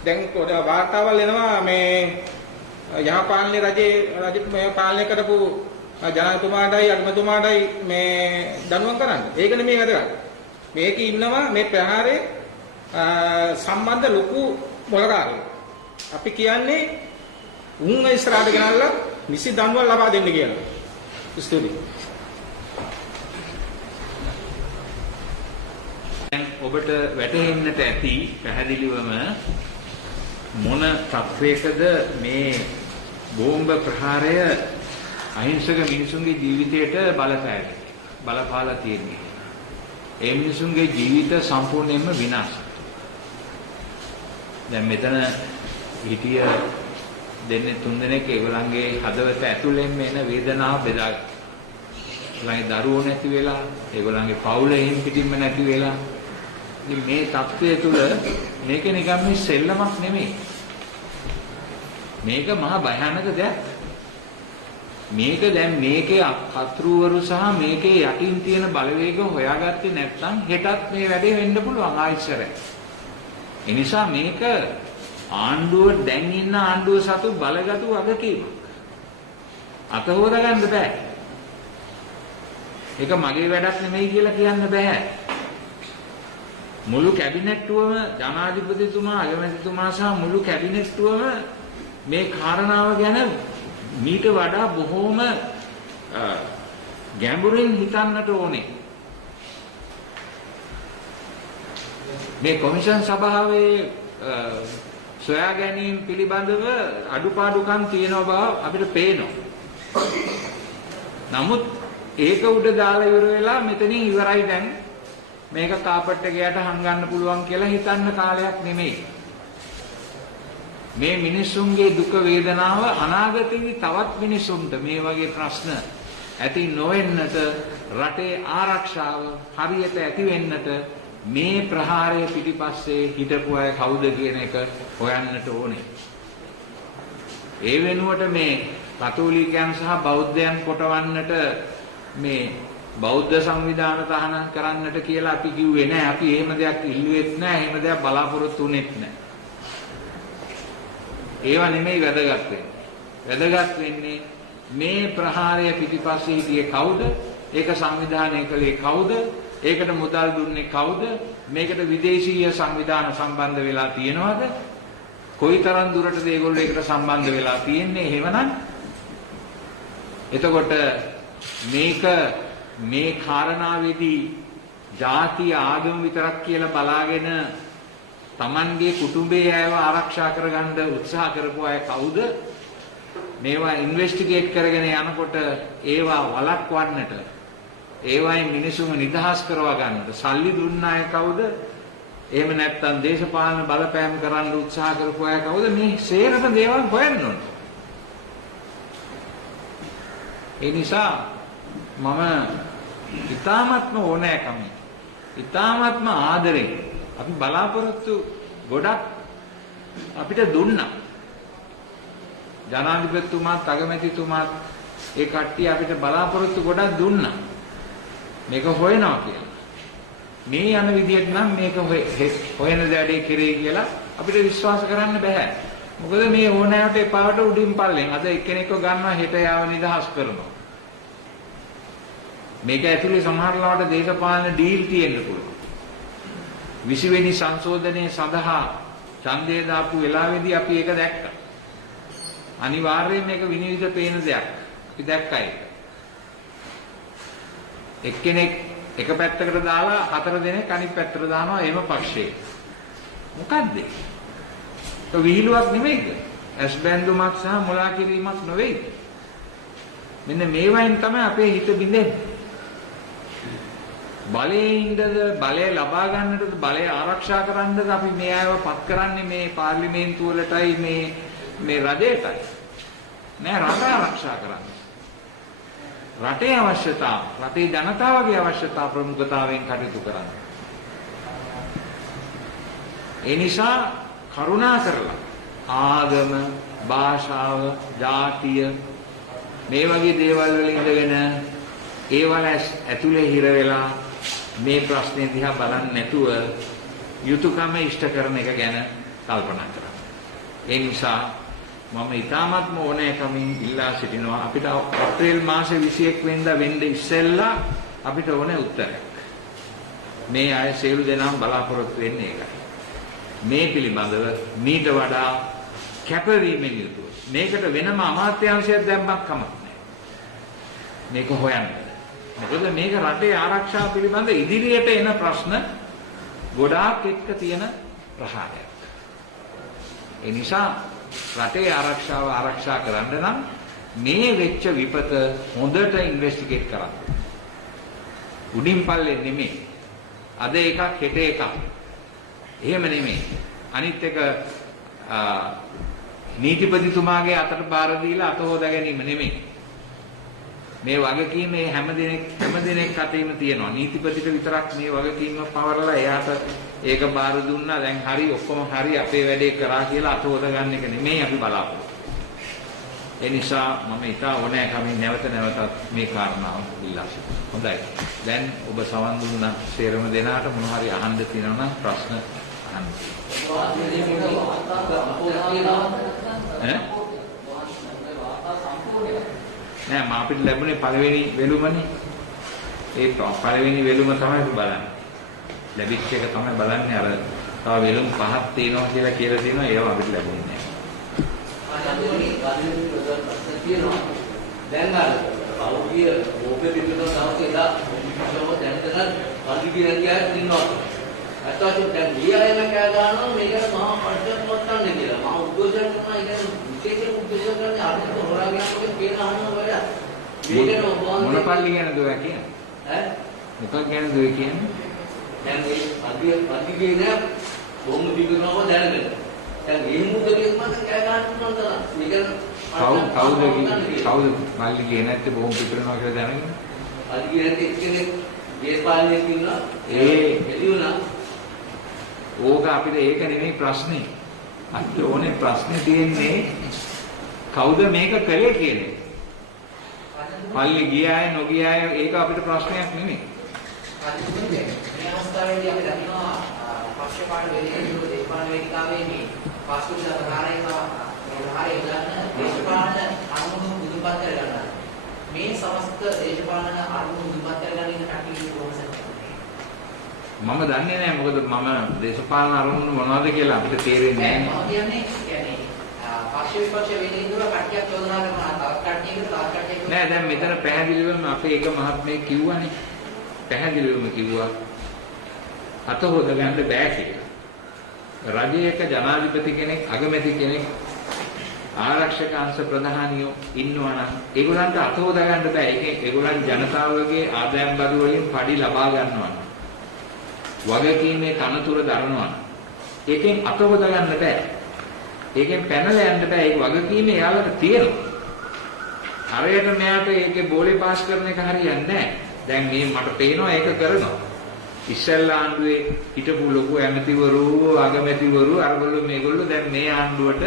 දැන් වාර්තාවල් එනවා මේ යහපාලනයේ රජේ පාලනය කරපු ජනාධිපතිතුමාටයි අගමැතිතුමාටයි මේ දඬුවම් කරන්න. ඒක නෙමෙයි වැදගත්. මේකේ ඉන්නවා මේ පැහැරේ සම්බන්ධ ලොකු මොලකාරයෝ. අපි කියන්නේ උන් ඉස්සරහට ගෙනල්ලා නිසි දඬුවම් ලබා දෙන්න කියලා. ස්තුතියි. ඔබට වැටහෙන්නට ඇති පැහැදිලිවම මොන තත්වයකද මේ බෝම්බ ප්‍රහාරය අහිංසක මිනිසුන්ගේ ජීවිතයට බලපාලා තියෙන්නේ. ඒ මිනිසුන්ගේ ජීවිත සම්පූර්ණයෙන්ම විනාශ. දැන් මෙතන හිටිය දෙන්නේ 3 දෙනෙක් ඒගොල්ලන්ගේ හදවත ඇතුළෙන් එන වේදනාව බෙදා ගන්න. ඒගොල්ලන්ගේ දරුවෝ නැති වෙලා, ඒගොල්ලන්ගේ පවුල එහෙම් පිටින්ම නැති වෙලා. ඉතින් මේ தත්ත්වය තුළ මේක නිකන් මේ සෙල්ලමක් නෙමෙයි. මේක මහා භයානක දෙයක්. මේක දැන් මේකේ අත්රුවරු සහ මේකේ යටින් තියෙන බලවේග හොයාගත්තේ නැත්නම් හෙටත් මේ වැඩේ වෙන්න පුළුවන් ආයිසරයි. ඒ නිසා මේක ආණ්ඩුව දැන් ඉන්න ආණ්ඩුව සතු බලගතු වගකීමක්. අතහොර ගන්න බෑ. ඒක මගේ වැඩක් නෙමෙයි කියලා කියන්න බෑ. මුළු කැබිනට්ටුවම ජනාධිපතිතුමා අගමැතිතුමා සහ මුළු කැබිනට්ටුවම මේ කාරණාව ගැන මීට වඩා බොහෝම ගැඹුරින් හිතන්නට ඕනේ. මේ කොමිෂන් සභාවේ සොයා ගැනීම පිළිබඳව අඩුපාඩුකම් තියෙන බව අපිට පේනවා. නමුත් ඒක උඩ දාලා ඉවර වෙලා මෙතනින් ඉවරයි දැන් මේක කාපට් එකයට හංගන්න පුළුවන් කියලා හිතන්න කාලයක් නෙමෙයි. මේ මිනිසුන්ගේ දුක වේදනාව අනාගතයේ තවත් මිනිසුන්ට මේ වගේ ප්‍රශ්න ඇති නොවෙන්නට රටේ ආරක්ෂාව හරියට ඇති වෙන්නට මේ ප්‍රහාරය පිටිපස්සේ හිටපු අය කවුද කියන එක හොයන්නට ඕනේ. ඒ වෙනුවට මේ කතෝලිකයන් සහ බෞද්ධයන් කොටවන්නට මේ බෞද්ධ සංවිධාන තහනම් කරන්නට කියලා අපි කිව්වේ නැහැ. අපි එහෙම දෙයක් ඉල්ලුවෙත් නැහැ. එහෙම දෙයක් බලාපොරොත්තු වෙන්නෙත් නැහැ. ඒවා නෙමෙයි වැදගත් වෙන්නේ. වැදගත් වෙන්නේ මේ ප්‍රහාරය පිටිපස්සේ හිටියේ කවුද? ඒක සංවිධානය කළේ කවුද? ඒකට මුදල් දුන්නේ කවුද? මේකට විදේශීය සංවිධාන සම්බන්ධ වෙලා තියෙනවද? කොයිතරම් දුරටද ඒගොල්ලෝ ඒකට සම්බන්ධ වෙලා තියෙන්නේ? එහෙමනම් එතකොට මේක මේ කාරණාවේදී ಜಾති ආගම විතරක් කියලා බලාගෙන Tamanගේ කුටුම්බයේ අයව ආරක්ෂා කරගන්න උත්සාහ කරපු අය කවුද? මේවා ඉන්වෙස්ටිගේට් කරගෙන යනකොට ඒවා වළක්වන්නට ඒවයින් මිනිසුන් නිදහස් කරවා ගන්නට සල්ලි දුන්න අය කවුද? එහෙම නැත්නම් දේශපාලන බලපෑම් කරන්න උත්සාහ කරපු අය කවුද? මේ සේරම දේවල් හොයන්න ඕනේ. ඒ නිසා මම ඊ타ත්ම ඕනෑකමින් ඊ타ත්ම ආදරෙන් අපි බලාපොරොත්තු ගොඩක් අපිට දුන්නා. ජනාධිපතිතුමාත් අගමැතිතුමාත් ඒ කට්ටිය අපිට බලාපොරොත්තු ගොඩක් දුන්නා. මේක හොයනවා කියලා. මේ යන විදිහට නම් මේක හොයන දඩේ කෙරේ කියලා අපිට විශ්වාස කරන්න බෑ. මොකද මේ ඕනෑවට එපාවට උඩින් පල්ලෙන් අද එක්කෙනෙක්ව ගන්නවා හෙට යාව නිදහස් කරනවා. මේක ඇතුලේ සමහර ලාවට දේශපාලන ඩීල් තියෙන්න පුළුවන්. 20 වෙනි සංශෝධනයේ සඳහා ඡන්දය දාපු වෙලාවේදී අපි ඒක දැක්කා. අනිවාර්යයෙන් මේක විනිවිද පේන දෙයක්. අපි දැක්කා ඒක. එක්කෙනෙක් එක පැත්තකට දාලා 4 දෙනෙක් අනිත් පැත්තට දානවා එහෙම පක්ෂේ. මොකද්ද? ඒක විහිළුවක් නෙමෙයිද? ඇස් බැඳුමක් සහ මුලා කිරීමක් නෙවෙයිද? මෙන්න මේවයින් තමයි අපේ හිත බිඳෙන්නේ. බලයෙන්ද බලය ලබා ගන්නටද බලය ආරක්ෂා කරන්නද අපි මේ අයව පත් කරන්නේ මේ පාර්ලිමේන්තුව වලටයි මේ රජයටයි නෑ රට ආරක්ෂා කරන්න. රටේ අවශ්‍යතා රටේ ජනතාවගේ අවශ්‍යතා ප්‍රමුඛතාවයෙන් කටයුතු කරන්න. ඒ නිසා කරුණා කරලා ආගම භාෂාව ජාතිය මේ වගේ දේවල් වල ඉඳගෙන ඒවල ඇතුලේ හිර වෙලා මේ ප්‍රශ්නේ දිහා බලන්නේ නැතුව යුතුයකම ඉෂ්ට කරන එක ගැන කල්පනා කරන්න. ඒ නිසා මම ඊටාත්ම ඕනෑකමින් ඉල්ලා සිටිනවා අපිට අප්‍රේල් මාසේ 21 වෙනිදා වෙන්න ඉස්සෙල්ලා අපිට ඕනේ උත්තරයක්. මේ අය සියලු දෙනාම බලාපොරොත්තු වෙන්නේ ඒකයි. මේ පිළිබඳව මීට වඩා කැපවීමෙන් යුතුව මේකට වෙනම අමාත්‍යාංශයක් දැම්මක් කමක් නැහැ. මේක හොයන්න. මොකද මේක රටේ ආරක්ෂාව පිළිබඳ ඉදිරියට එන ප්‍රශ්න ගොඩාක් එක්ක තියෙන ප්‍රහාරයක්. ඒ නිසා රටේ ආරක්ෂාව ආරක්ෂා කරන්න නම් මේ වෙච්ච විපත හොඳට ඉන්වෙස්ටිගේට් කරන්න. උඩින් පල්ලෙන් නෙමෙයි. අද එකක් හෙට එකක්. එහෙම නෙමෙයි. අනිත් එක නීතිපතිතුමාගේ අතට බාර දීලා අත හොදා ගැනීම නෙමෙයි. මේ වගකීම මේ හැම දිනෙක අතේම තියෙනවා. නීතිපතිට විතරක් මේ වගකීම පවරලා එයාට ඒක බාර දුන්නා දැන් හරි ඔක්කොම හරි අපේ වැඩේ කරා කියලා අත හොද ගන්න එක නෙමෙයි අපි බලාපොරොත්තු. ඒ නිසා මම ඉතා ඕනෑකමින් නැවතත් මේ කාරණාව ඉල්ලා සිටිනවා. හොඳයි. දැන් ඔබ සවන් දුන්න සේරම දෙනාට මොන හරි අහන්න තියෙනවා නම් ප්‍රශ්න අහන්න. නෑ මා අපිට ලැබුණේ පළවෙනි වෙලුමනේ. ඒ පළවෙනි වෙලුම තමයි බලන්නේ. ලැබිච්ච එක තමයි බලන්නේ. අර තව වෙලුම් පහක් තියෙනවා කියලා තියෙනවා ඒව අපිට ලැබුණේ නෑ. දැන් අර පෞද්ගලික ඕපේ පිටුන සමකේලා මොකද දැන් පරිගිරන් ගියා ඉන්නවා. අතවශයෙන් දැන් ගියායම කෑ ගන්නවා මේකට මහා පරිච්ඡේදයක් ගන්න කියලා. මම උද්ඝෝෂණය කරනවා ඒක විශේෂයෙන් උද්ඝෝෂණය කරන්නේ අනිත් හොරාගෙන වගේ කියන අහනවා වල. මේකට මොන පල්ලි ගැනද ඔයා කියන්නේ? ඈ මොකක් ගැනද ඔය කියන්නේ? දැන් මේ අධිකේ නෑ බොම්බ පිටුනව දැනගෙන. දැන් මේ මුදලේ මම කෑ ගන්නවා නේද? මේක කවුද මල්ලි කියන්නේ නැත්තේ බොහොම පිටරනවා කියලා දැනගෙන? අධිකේ නැති එක්කෙනෙක් දේශපාලනයක් ඉන්නවා. එළි වුණා. ඕක අපිට ඒක නෙමෙයි ප්‍රශ්නේ. අපිට ඕනේ ප්‍රශ්නේ තියෙන්නේ කවුද මේක කළේ කියන එක. පල්ලි ගියාය නොගියාය ඒක අපිට ප්‍රශ්නයක් නෙමෙයි. මේ අවස්ථාවේදී අපි දකිනවා පක්ෂපාත වේදිකාවේ දේශපාලන වේදිකාවේ මේ පාස්කෝට ප්‍රහාරයක ප්‍රහාරය ගන්න දේශපාලන අනුමුදු මුදුපත් කර ගන්නවා. මේ සමස්ත දේශපාලන අනුමුදු මුදුපත් කර ගැනීම කටයුතු කොහොමද? මම දන්නේ නැහැ මොකද මම දේශපාලන අරමුණු මොනවද කියලා අපිට තේරෙන්නේ නැහැ. මම කියන්නේ පක්ෂ විපක්ෂ වේදිකාව කට්ටියක් චෝදනා කරනවා තවත් කට්ටියකට නෑ දැන් මෙතන පැහැදිලිවම අපේ එක මහත්මයෙක් කිව්වනේ. පැහැදිලිවම කිව්වා අත හොද ගන්න බෑ කියලා. රජයක ජනාධිපති කෙනෙක්, අගමැති කෙනෙක්, ආරක්ෂක අංශ ප්‍රධානියෝ ඉන්නවා නම් ඒගොල්ලන්ට අත හොද ගන්න බෑ. ඒගොල්ලන් ජනතාවගේ ආදායම් බදු වලින් පඩි ලබා ගන්නවා. වගකීමේ තනතුර දරනවා. ඒකෙන් අත හොද ගන්න බෑ. ඒකෙන් පැනලා යන්න බෑ. ඒක වගකීමේ යාළුවට තියෙනවා. හරියට මෙයාට ඒකේ බෝලේ පාස් කරන එක හරියන්නේ නැහැ. දැන් මේ මට පේනවා ඒක කරනවා. ඉස්සෙල්ලා ආණ්ඩුවේ හිටපු ලොකු ඇමතිවරු, අගමැතිවරු, අරගොල්ලෝ මේගොල්ලෝ දැන් මේ ආණ්ඩුවට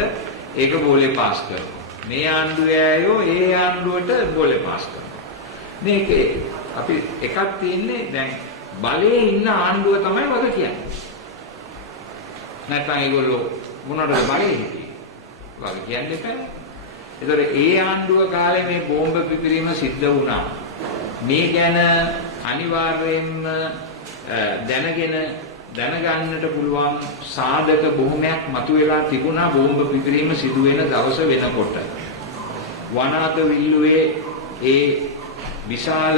ඒක බෝලේ පාස් කරනවා. මේ ආණ්ඩුවේ අයෝ ඒ ආණ්ඩුවට බෝලේ පාස් කරනවා. මේක අපි එකක් තියෙන්නේ දැන් බලයේ ඉන්න ආණ්ඩුව තමයි වග කියන්නේ. නැත්නම් ඒගොල්ලෝ මොනවද බලයේ හිටියේ? වග කියන්නේ නැහැ. ඒතර ඒ ආණ්ඩුව කාලේ මේ බෝම්බ පිපිරීම සිද්ධ වුණා. මේ ගැන අනිවාර්යයෙන්ම දැනගන්නට පුළුවන් සාධක බොහොමයක් මතුවලා තිබුණා බෝම්බ පිපිරීම සිදු වෙන දවස වෙනකොට. වනාත විල්ලුවේ ඒ විශාල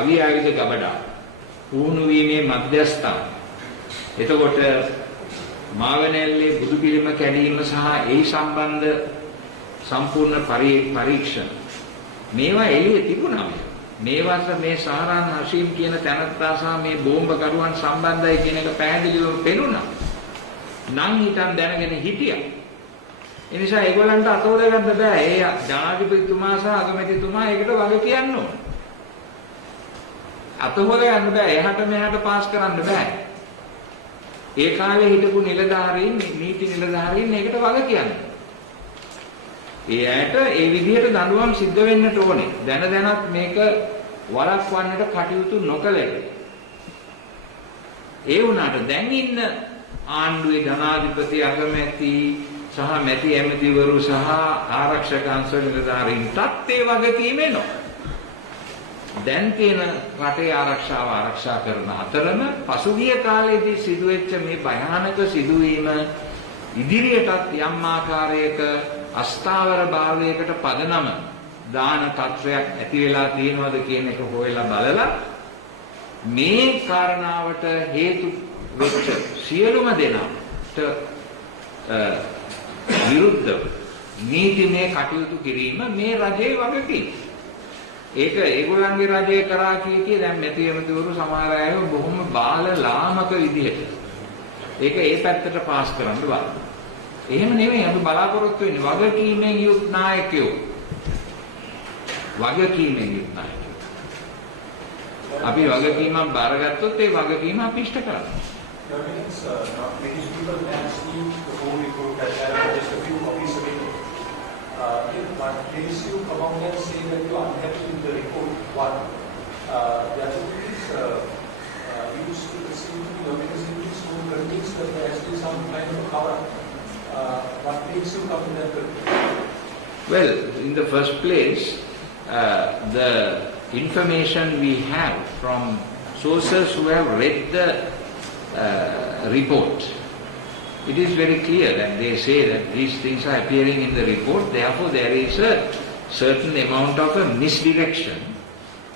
අවියාවිද ගබඩා පුහුණු වීමේ මධ්‍යස්ථාන. එතකොට මාවනැල්ලේ බුදු පිළිම කැඩීම සහ ඒ සම්බන්ධ සම්පූර්ණ පරීක්ෂණ මේවා එළියේ තිබුණා. මේවත් මේ සහරාන් හෂීම් කියන තැනත්තා සහ මේ බෝම්බ කරුවන් සම්බන්ධයි කියන එක පැහැදිලිවම පෙනුණා. නම් හිතන් දැනගෙන හිටියා. ඒ නිසා ඒගොල්ලන්ට අතෝද ගන්න බෑ. ඒ ජනාධිපතිතුමා සහ අගමැතිතුමා ඒකට වග කියන්න ඕන. අතෝද ගන්න බෑ. එහාට මෙහාට පාස් කරන්න බෑ. ඒ කාලේ හිටපු නිලධාරීන්, නීති නිලධාරීන් ඒකට වග කියන්නේ. ඒ ඇයට ඒ විදිහට දඬුවම් සිද්ධ වෙන්නට ඕනේ. දැනත් මේක වළක්වන්නට කටයුතු නොකළේ. ඒ වුණාට දැන් ඉන්න ආණ්ඩුවේ ජනාධිපති, අගමැති සහ මැති ඇමතිවරු සහ ආරක්ෂක අංශ නිලධාරීන්ටත් ඒ වගකීම එනවා. දැන් තියෙන රටේ ආරක්ෂාව ආරක්ෂා කරන අතරම පසුගිය කාලේදී සිදුවෙච්ච මේ භයානක සිදුවීම ඉදිරියටත් යම් ආකාරයක අස්ථාවර භාවයකට පදනම දාන තත්වයක් ඇති වෙලා තියෙනවද කියන එක හොයලා බලලා මේ කාරණාවට හේතු වෙච්ච සියලුම දෙනාට විරුද්ධව නීතිමය කටයුතු කිරීම මේ රජයේ වගකීම. ඒක ඒගොල්ලන්ගේ රජය කරා කිය දැන් මැති ඇමතිවරු සමහර අය බොහොම බාල ලාමක විදිහට ඒක ඒ පැත්තට පාස් කරන්න බලනවා. එහෙම නෙමෙයි අපි බලාපොරොත්තු වෙන්නේ වගකීමෙන් යුත් නායකයෝ. වගකීමෙන් යුත් නායකයෝ. අපි වගකීමක් බාරගත්තොත් ඒ වගකීම අපි ඉෂ්ට කරනවා. Many people have seen the whole report that there are just a few copies available. But there is you among them saying that you are unhappy with the report. One, the other thing is you seem to be organizing so convinced that there has been some kind of cover. What makes you come to that conclusion? Well, in the first place, the information we have from sources who have read the report, it is very clear that they say that these things are appearing in the report, therefore there is a certain amount of a misdirection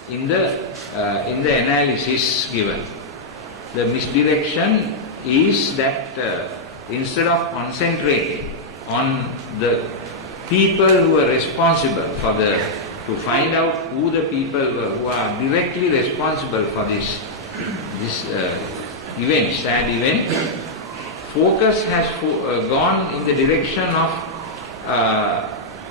in the analysis given. The misdirection is that instead of concentrating on the people who are responsible for to find out who the people were who are directly responsible for this event, sad event, focus has gone in the direction of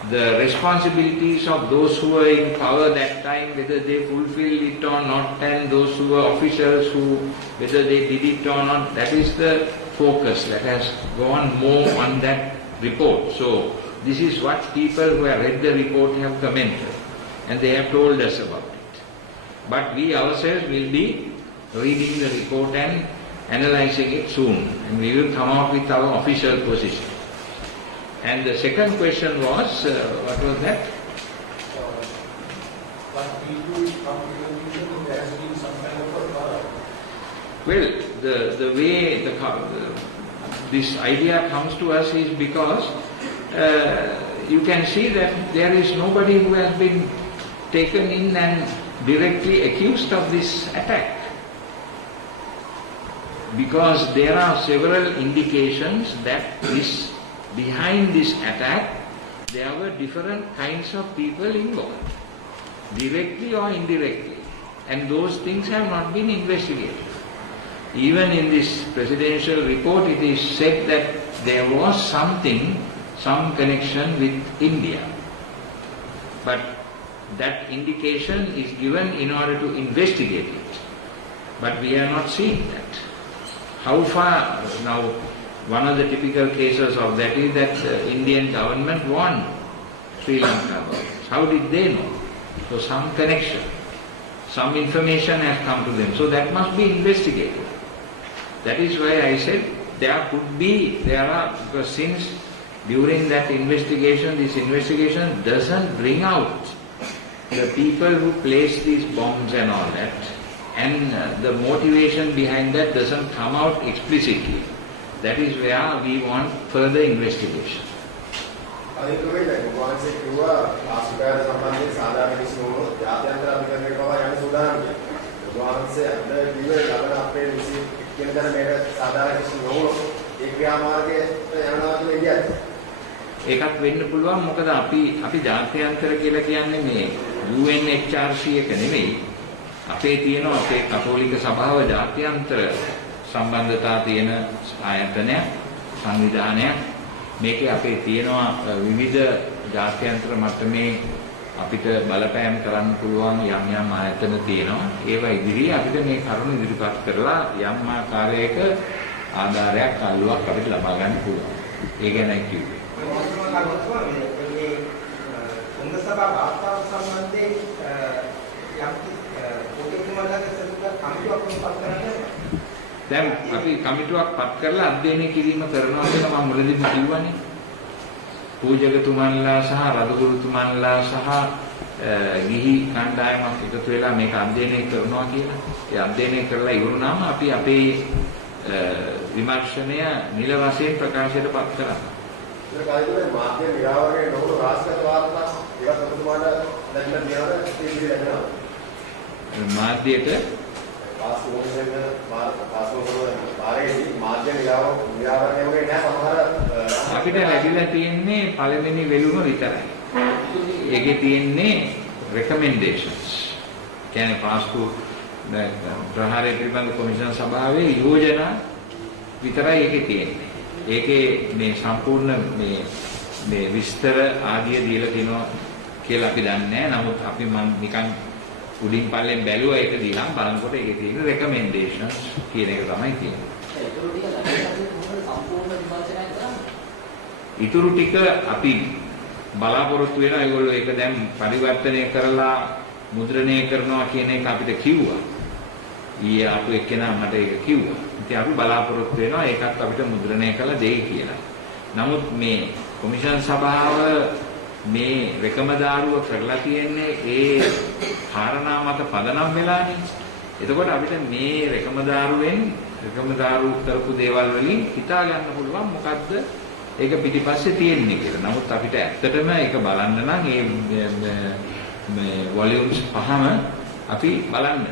the responsibilities of those who were in power that time, whether they fulfilled it or not, and those who were officials whether they did it or not. That is the focus that has gone more on that report. So this is what people who have read the report have commented, and they have told us about it. But we ourselves will be reading the report and analyzing it soon, and we will come out with our official position. And the second question was, what was that? But people come to the conclusion that there has been some kind of a cover. Well, the way this idea comes to us is because you can see that there is nobody who has been taken in and directly accused of this attack. Because there are several indications that behind this attack there were different kinds of people involved, directly or indirectly, and those things have not been investigated. Even in this presidential report it is said that there was some connection with India. But that indication is given in order to investigate it. But we are not seeing that. How far now, one of the typical cases of that is that the Indian government warned Sri Lanka about this. How did they know? So some connection, some information has come to them. So that must be investigated. That is why I said because since during that investigation, this investigation doesn't bring out the people who placed these bombs and all that, and the motivation behind that doesn't come out explicitly. That is where we want further investigation. ඒකත් වෙන්න පුළුවන් මොකද අපි ජාත්‍යන්තර කියලා කියන්නේ මේ UNHRC එක නෙමෙයි. අපේ තියෙනවා අපේ කතෝලික සභාව ජාත්‍යන්තර සම්බන්ධතා තියෙන ආයතනයක් සංවිධානයක්. මේකේ අපේ තියෙනවා විවිධ ජාත්‍යන්තර මට්ටමේ අපිට බලපෑම් කරන්න පුළුවන් යම් ආයතන තියෙනවා. ඒවා ඉදිරියේ අපිට මේ කරුණු ඉදිරිපත් කරලා යම් ආකාරයක ආධාරයක් අල්ලුවක් අපිට ලබා ගන්න පුළුවන්. ඒ ගැනයි කිව්වේ. දැන් අපි කමිටුවක් පත් කරලා අධ්‍යයනය කිරීම කරනවා කියලා මම මුලදීම කිව්වනේ. පූජකතුමන්ලා සහ රදගුරුතුමන්ලා සහ ගිහි කණ්ඩායමක් එකතු වෙලා මේක අධ්‍යයනය කරනවා කියලා. ඒ අධ්‍යයනය කරලා ඉවරුනම අපි අපේ විමර්ශනය නිල වශයෙන් ප්‍රකාශයට පත් කරනවා. ඒක කායිකව මාධ්‍ය නිරාවරණය නොවුණු රාජ්‍යගත වාර්තා ඒවත් ඔබතුමාට දැන් දිනවල ඉතිරි වෙනවා. මාධ්‍යයට අපිට ලැබිලා තියෙන්නේ පළවෙනි වෙලුම විතරයි. ඒකේ තියෙන්නේ recommendations. කියන්නේ පාස්කු ප්‍රහාරය පිළිබඳ කොමිෂන් සභාවේ යෝජනා විතරයි ඒකේ තියෙන්නේ. ඒකේ මේ සම්පූර්ණ මේ විස්තර ආදිය දීලා තිනවා කියලා අපි දන්නේ නැහැ. නමුත් අපි නිකන් උඩින් පල්ලෙන් බැලුවා ඒක දිහා බලනකොට ඒකේ තියෙන recommendations කියන එක තමයි තියෙන්නේ. ඊටු ටික අපි බලාපොරොත්තු වෙනවා ඒගොල්ලෝ ඒක දැන් පරිවර්තනය කරලා මුද්‍රණය කරනවා කියන එක අපිට කිව්වා. ඊයේ ආපු එක්කෙනා මට ඒක කිව්වා. ඉතින් අපි බලාපොරොත්තු වෙනවා ඒකත් අපිට මුද්‍රණය කළ දෙයි කියලා. නමුත් මේ කොමිෂන් සභාව මේ රෙකමදාරුව කරලා තියෙන්නේ ඒ කාරණා මත පදනම් වෙලානේ. එතකොට අපිට මේ රෙකමදාරු කරපු දේවල් වලින් හිතා ගන්න පුළුවන් මොකද්ද ඒක පිටිපස්සේ තියෙන්නේ කියලා. නමුත් අපිට ඇත්තටම ඒක බලන්න නම් මේ වොලියුම්ස් පහම අපි බලන්න.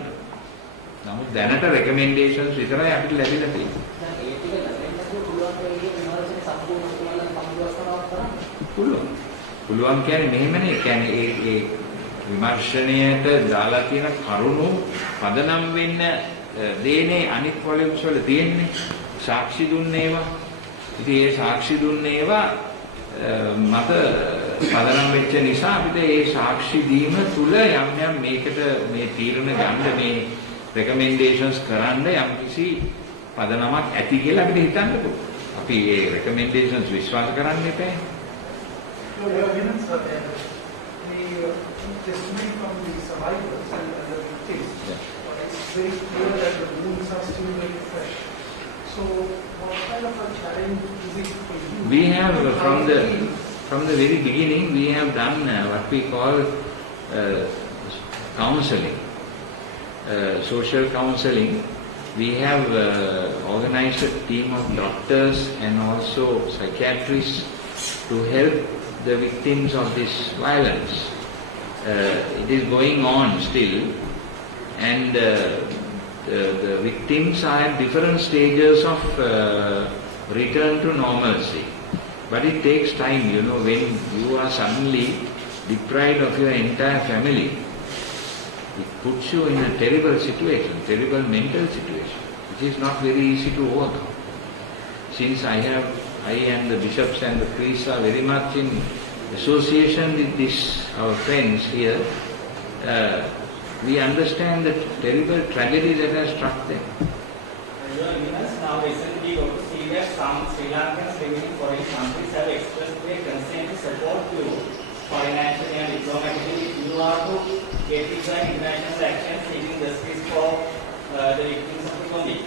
නමුත් දැනට recommendations විතරයි අපිට ලැබිලා තියෙන්නේ. දැන් ඒ ටික ලැබෙන්නත් පුළුවන් වෙයි විමර්ශන සම්පූර්ණ කරලා සම්පූර්ණතාවක් කරන්න. පුළුවන්. පුළුවන් කියන්නේ මෙහෙමනේ. ඒ කියන්නේ ඒ විමර්ශනයට දාලා තියෙන කරුණු පදනම් වෙන්න දේනේ අනිත් වොලියම්ස් වල තියෙන්නේ. සාක්ෂි දුන්නේ ඒවා. ඉතින් ඒ සාක්ෂි දුන්නේ ඒවා මත පදනම් වෙච්ච නිසා අපිට ඒ සාක්ෂි දීම තුල යම් මේකට මේ තීරණ ගන්න මේ recommendations කරන්න යම් කිසි පදනමක් ඇති කියලා අපිට හිතන්න පුළුවන්. අපි ඒ recommendations විශ්වාස කරන්න එපා. No, there are evidence for that. The testimony from the survivors and the victims, it's very clear that the wounds are still very fresh. So, what kind of a challenge is it for you? We have from the very beginning we have done what we call counseling, social counseling. We have organized a team of doctors and also psychiatrists to help the victims of this violence. It is going on still, and the victims are at different stages of return to normalcy. But it takes time, you know, when you are suddenly deprived of your entire family, it puts you in a terrible situation, terrible mental situation, which is not very easy to overcome. Since I and the bishops and the priests are very much in association with our friends here, we understand the terrible tragedy that has struck them. Now recently got to see that some Sri Lankans living in foreign countries have expressed their consent to support you financially and diplomatically if you are to get into an international action seeking justice for the victims of the conflict.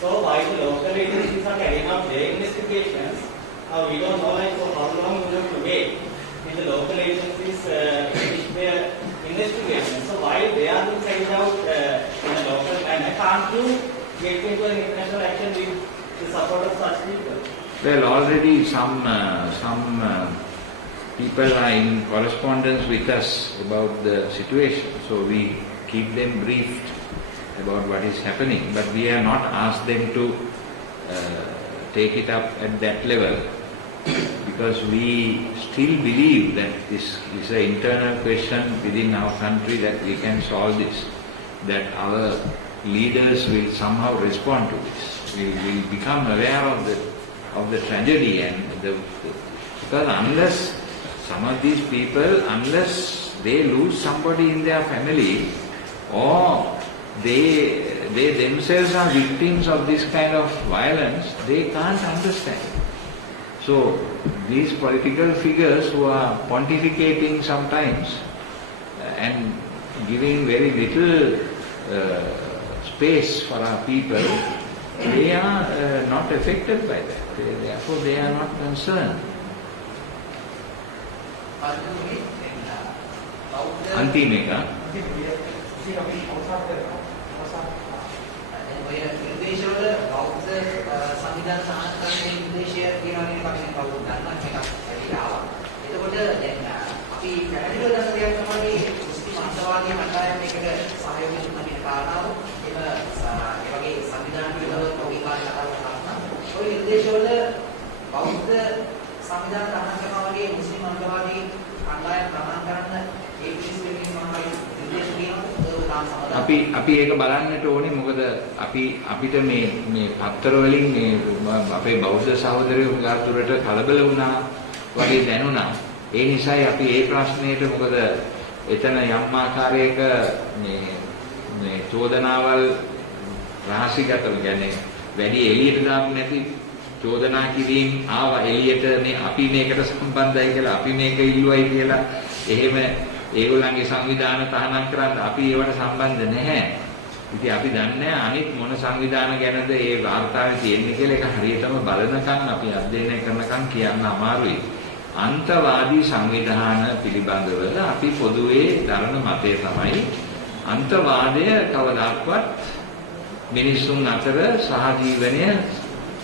So while the local agencies are carrying out their investigations, we don't know like for how long we have to wait in the local agencies finish their investigation. So while they are being carried out in a local manner, can't you get into an international action with the support of such people? Well, already some people are in correspondence with us about the situation, so we keep them briefed about what is happening, but we have not asked them to take it up at that level, because we still believe that this is an internal question within our country, that we can solve this, that our leaders will somehow respond to this. We will become aware of the tragedy, and because unless some of these people, unless they lose somebody in their family, or they themselves are victims of this kind of violence, they can't understand. So these political figures who are pontificating sometimes and giving very little space for our people, they are not affected by that. Therefore they are not concerned. Antimeka. ඔය නිර්දේශවල බෞද්ධ සංවිධාන සාහනකරණයේ නිර්දේශය කියනවා කියන commission කවුරුත් දන්නවා මේකක් ඇවිල්ලා ආවා. එතකොට දැන් අපි පැහැදිලිව දන්න දෙයක් තමයි මුස්ලිම් අන්තවාදී කණ්ඩායම් එකට සහයෝගය දුන්නා කියන කාරණාව. ඒ වගේ සංවිධාන පිළිබඳව ඔගේ කාර්ය කතා කරනවා. ඔය නිර්දේශවල බෞද්ධ සංවිධාන ගමන් කරනවා වගේ මුස්ලිම් අන්තවාදී කණ්ඩායම් ගමන් කරන්න ඒ පිළිස් වෙනින් මොනවයි නිර්දේශ කියනවා. අපි ඒක බලන්නට ඕනේ, මොකද අපිට මේ පත්තර වලින් මේ අපේ බෞද්ධ සහෝදරයෝ ගාතුරට කලබල වුණා වගේ දැනුණා. ඒ නිසායි අපි මේ ප්‍රශ්නයට, මොකද එතන යම් ආකාරයක මේ චෝදනාවල් රහසිගතව, කියන්නේ වැඩි එළියට දාන්න නැති චෝදනා කිරීම ආවා එළියට, මේ අපි මේකට සම්බන්ධයි කියලා, අපි මේක ඉල්ලුවයි කියලා, එහෙම ඒගොල්ලන්ගේ සංවිධාන තහනම් කරන්න අපි ඒවට සම්බන්ධ නැහැ. ඉතින් අපි දන්නේ අනිත් මොන සංවිධාන ගැනද ඒ වාර්තාවේ තියෙන්නේ කියලා. ඒක හරියටම බලනකම්, අපි අධ්‍යයනය කරනකම් කියන්න අමාරුයි. අන්තවාදී සංවිධාන පිළිබඳව අපි පොදුවේ දරන මතය තමයි, අන්තවාදය කවදාවත් මිනිසුන් අතර සහජීවනය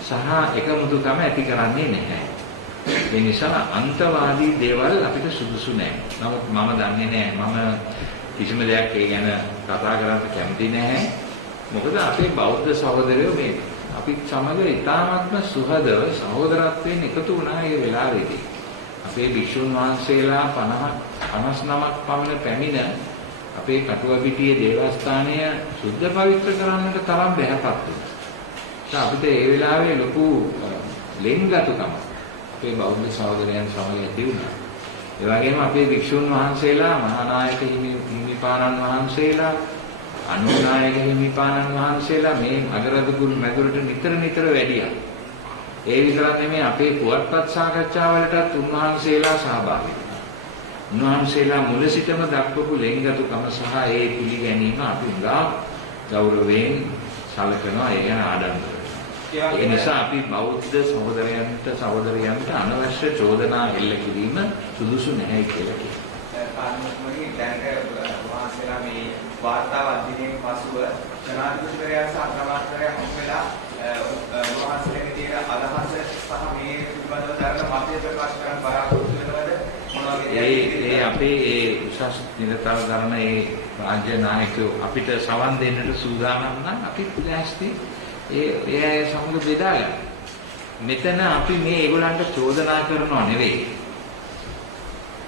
සහ එකමුතුකම ඇති කරන්නේ නැහැ. ඒ නිසා අන්තවාදී දේවල් අපිට සුදුසු නැහැ. නමුත් මම දන්නේ නැහැ, මම කිසිම දෙයක් ඒ ගැන කතා කරන්න කැමති නැහැ. මොකද අපේ බෞද්ධ සහෝදරයෝ මේ අපි සමග ඉතාමත්ම සුහදව සහෝදරත්වයෙන් එකතු වුණා ඒ වෙලාවේදී. අපේ භික්ෂුන් වහන්සේලා 59ක් පමණ පැමිණ අපේ කටුවපිටියේ දේවස්ථානය සුද්ධ පවිත්‍ර කරන්නට තරම් බැහැපත් වුණා. අපිට ඒ වෙලාවේ ලොකු ලෙන්ගතුකම අපේ බෞද්ධ සහෝදරයන් සමග ඇති වුණා. ඒ වගේම අපේ භික්ෂුන් වහන්සේලා මහානායක හිමිපාණන් වහන්සේලා අනුනායක හිමිපාණන් වහන්සේලා මේ අගරදුකුල් මැදුරට නිතර වැඩියා. ඒ විතරක් නෙමෙයි අපේ පුවත්පත් සාකච්ඡාවලටත් උන්වහන්සේලා සහභාගී වුණා. උන්වහන්සේලා මුල සිටම දක්වපු ලෙන්ගතුකම සහ ඒ පිළිගැනීම අපි උදා ගෞරවයෙන් සැලකනවා. ඒ ගැන ආඩම්බර. ඒ නිසා අපි බෞද්ධ සහෝදරයන්ට අනවශ්‍ය චෝදනා එල්ල කිරීම සුදුසු නැහැ කියලා කියනවා. කාර්මිකමගේ දැනට වහන්සේලා මේ වාර්තාව අධ්‍යයනයෙන් පසුව ජනාධිපතිවරයා සහ අග්‍රාමාත්‍යවරයා හමු වෙලා වහන්සේලාගේ තියෙන අදහස සහ මේ පිළිබඳව දරන මතය ප්‍රකාශ කරන්න බලාපොරොත්තු වෙනවද මොනවද? ඒ අපේ ඒ උසස් නිලතල දරන ඒ රාජ්‍ය නායකයෝ අපිට සවන් දෙන්නට සූදානම් නම් අපි ලෑස්ති ඒ සමග බෙදා ගන්න. මෙතන අපි මේ ඒගොල්ලන්ට චෝදනා කරනව නෙවෙයි.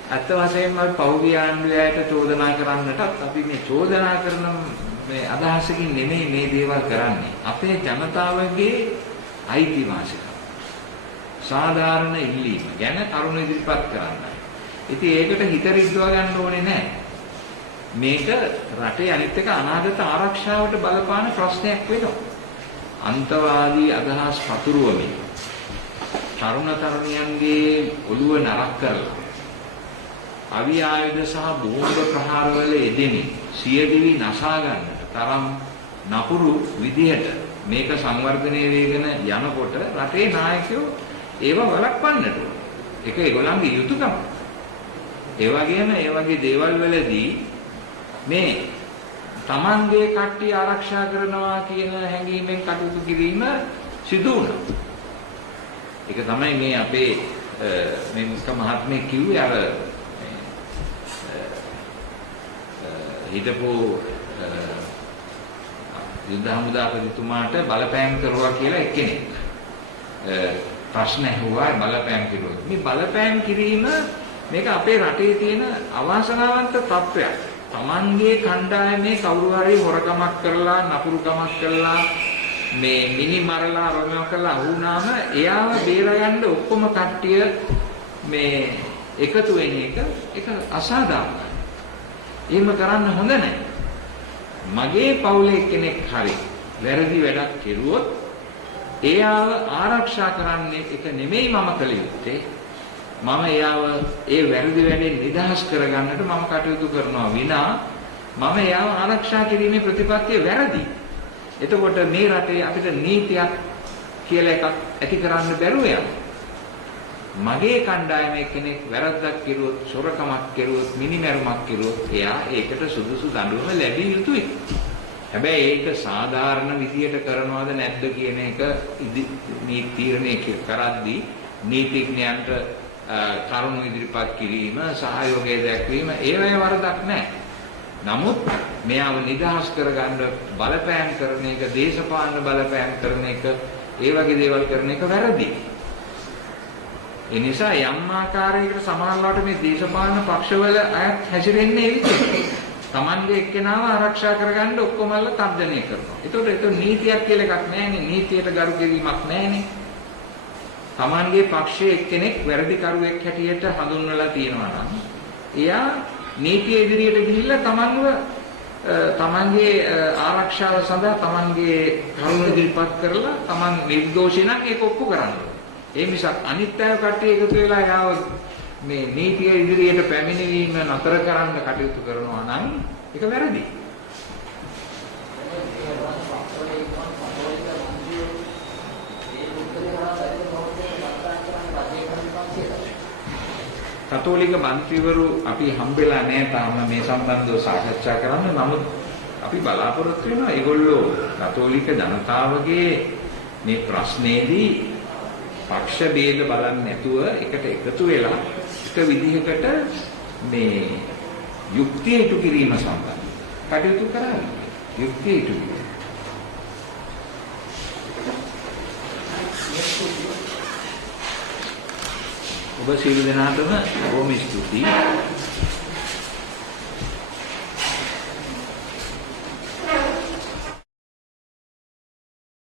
අත්ත වශයෙන්ම පෞද්ගලික ආණ්ඩුවයට චෝදනා කරන්නටත් අපි මේ චෝදනා කරන මේ අදහසකින් නෙමෙයි මේ දේවල් කරන්නේ. අපේ ජනතාවගේ අයිතිවාසිකම් සාධාරණ ඉල්ලීම ගැන කරුණු ඉදිරිපත් කරන්නයි. ඉතින් ඒකට හිත රිද්දව ගන්න ඕනේ නැහැ. මේක රටේ අනිත් එක අනාගත ආරක්ෂාවට බලපාන ප්‍රශ්නයක් වෙනවා. අන්තවාදී අදහස් පතුරවමින් තරුණ තරුණියන්ගේ ඔළුව නරක් කරලා අවි ආයුධ සහ බෝම්බ ප්‍රහාරවල යෙදෙමින් සියදිවි නසා ගන්නට තරම් නපුරු විදිහට මේක සංවර්ධනය වෙගෙන යනකොට රටේ නායකයෝ ඒව වළක්වන්නට ඕන. ඒක ඒගොල්ලන්ගේ යුතුයකම. ඒ වගේම ඒ වගේ දේවල් වලදී මේ තමන්ගේ කට්ටිය ආරක්ෂා කරනවා කියන හැඟීමෙන් කටයුතු කිරීම සිදු වුණා. ඒක තමයි මේ අපේ මේ මුස්ක මහත්මයා කිව්වේ අර හිටපු යුද්ධ හමුදාපතිතුමාට බලපෑම් කරුවා කියලා එක්කෙනෙක් ප්‍රශ්න ඇහුවා බලපෑම් කිරුවා. මේ බලපෑම් කිරීම මේක අපේ රටේ තියෙන අවාසනාවන්ත තත්ත්වයක්. තමන්ගේ කණ්ඩායමේ කවුරු හරි හොරකමක් කරලා නපුරුකමක් කරලා මේ මිනි මරලා රොමෝ කරලා වුණාම එයාව බේරගන්න ඔක්කොම කට්ටිය මේ එකතු වෙන එක අසාධාරණයි. එහෙම කරන්න හොඳ නැහැ. මගේ පවුලේ කෙනෙක් හරි වැරදි වැඩක් කෙරුවොත් එයාව ආරක්ෂා කරන්නේ එක නෙමෙයි මම කළ යුත්තේ. මම එයාව ඒ වැරදි වැඩෙන් නිදහස් කරගන්නට මම කටයුතු කරනවා විනා මම එයාව ආරක්ෂා කිරීමේ ප්‍රතිපත්තිය වැරදි. එතකොට මේ රටේ අපිට නීතියක් කියලා එකක් ඇති කරන්න බැරුව යනවා. මගේ කණ්ඩායමේ කෙනෙක් වැරද්දක් කෙරුවොත්, සොරකමක් කෙරුවොත්, මිනිමැරුමක් කෙරුවොත් එයා ඒකට සුදුසු දඬුවම ලැබිය යුතුයි. හැබැයි ඒක සාධාරණ විදියට කරනවද නැද්ද කියන එක නීති තීරණය කරද්දී නීතිඥයන්ට කරුණු ඉදිරිපත් කිරීම, සහයෝගය දැක්වීම ඒවැය වරදක් නැහැ. නමුත් මෙයාව නිදහස් කරගන්න බලපෑම් කරන එක, දේශපාලන බලපෑම් කරන එක, ඒ වගේ දේවල් කරන එක වැරදි. ඒ නිසා යම් ආකාරයකට සමානවට මේ දේශපාලන පක්ෂවල අයත් හැසිරෙන්නේ ඒ විදිහට. Tamande එක්කෙනාව ආරක්ෂා කරගන්න ඔක්කොමල්ල තර්ජනය කරනවා. ඒතකොට ඒක නීතියක් කියලා එකක් නැහැනේ. නීතියට ගරු කිරීමක් නැහැනේ. Tamanගේ පක්ෂයේ එක්කෙනෙක් වැරදිකරුවෙක් හැටියට හඳුන්වලා තියෙනවා නම් එයා නීතිය ඉදිරියට ගිහිල්ලා තමන්ගේ ආරක්ෂාව සඳහා තමන්ගේ කරුණු ඉදිරිපත් කරලා තමන් නිර්දෝෂී නම් ඒක ඔප්පු කරන්න ඕනේ. ඒ මිසක් අනිත් අය කට්ටිය එකතු වෙලා යාව මේ නීතිය ඉදිරියට පැමිණීම නතර කරන්න කටයුතු කරනවා නම් ඒක වැරදි. කතෝලික මන්ත්‍රීවරු අපි හම්බෙලා නැහැ තාම මේ සම්බන්ධව සාකච්ඡා කරන්න. නමුත් අපි බලාපොරොත්තු වෙනවා ඒගොල්ලෝ කතෝලික ජනතාවගේ මේ ප්‍රශ්නේදී පක්ෂ ભેද බලන්නේ නැතුව එකට එකතු වෙලා එක විදිහකට මේ යුක්තිය ඉටු කිරීම සම්බන්ධ කටයුතු කරන්නේ. යුක්තිය ඉටු කිරීම. ඔබ සියලු දෙනාටම බොහොම ස්තුතියි.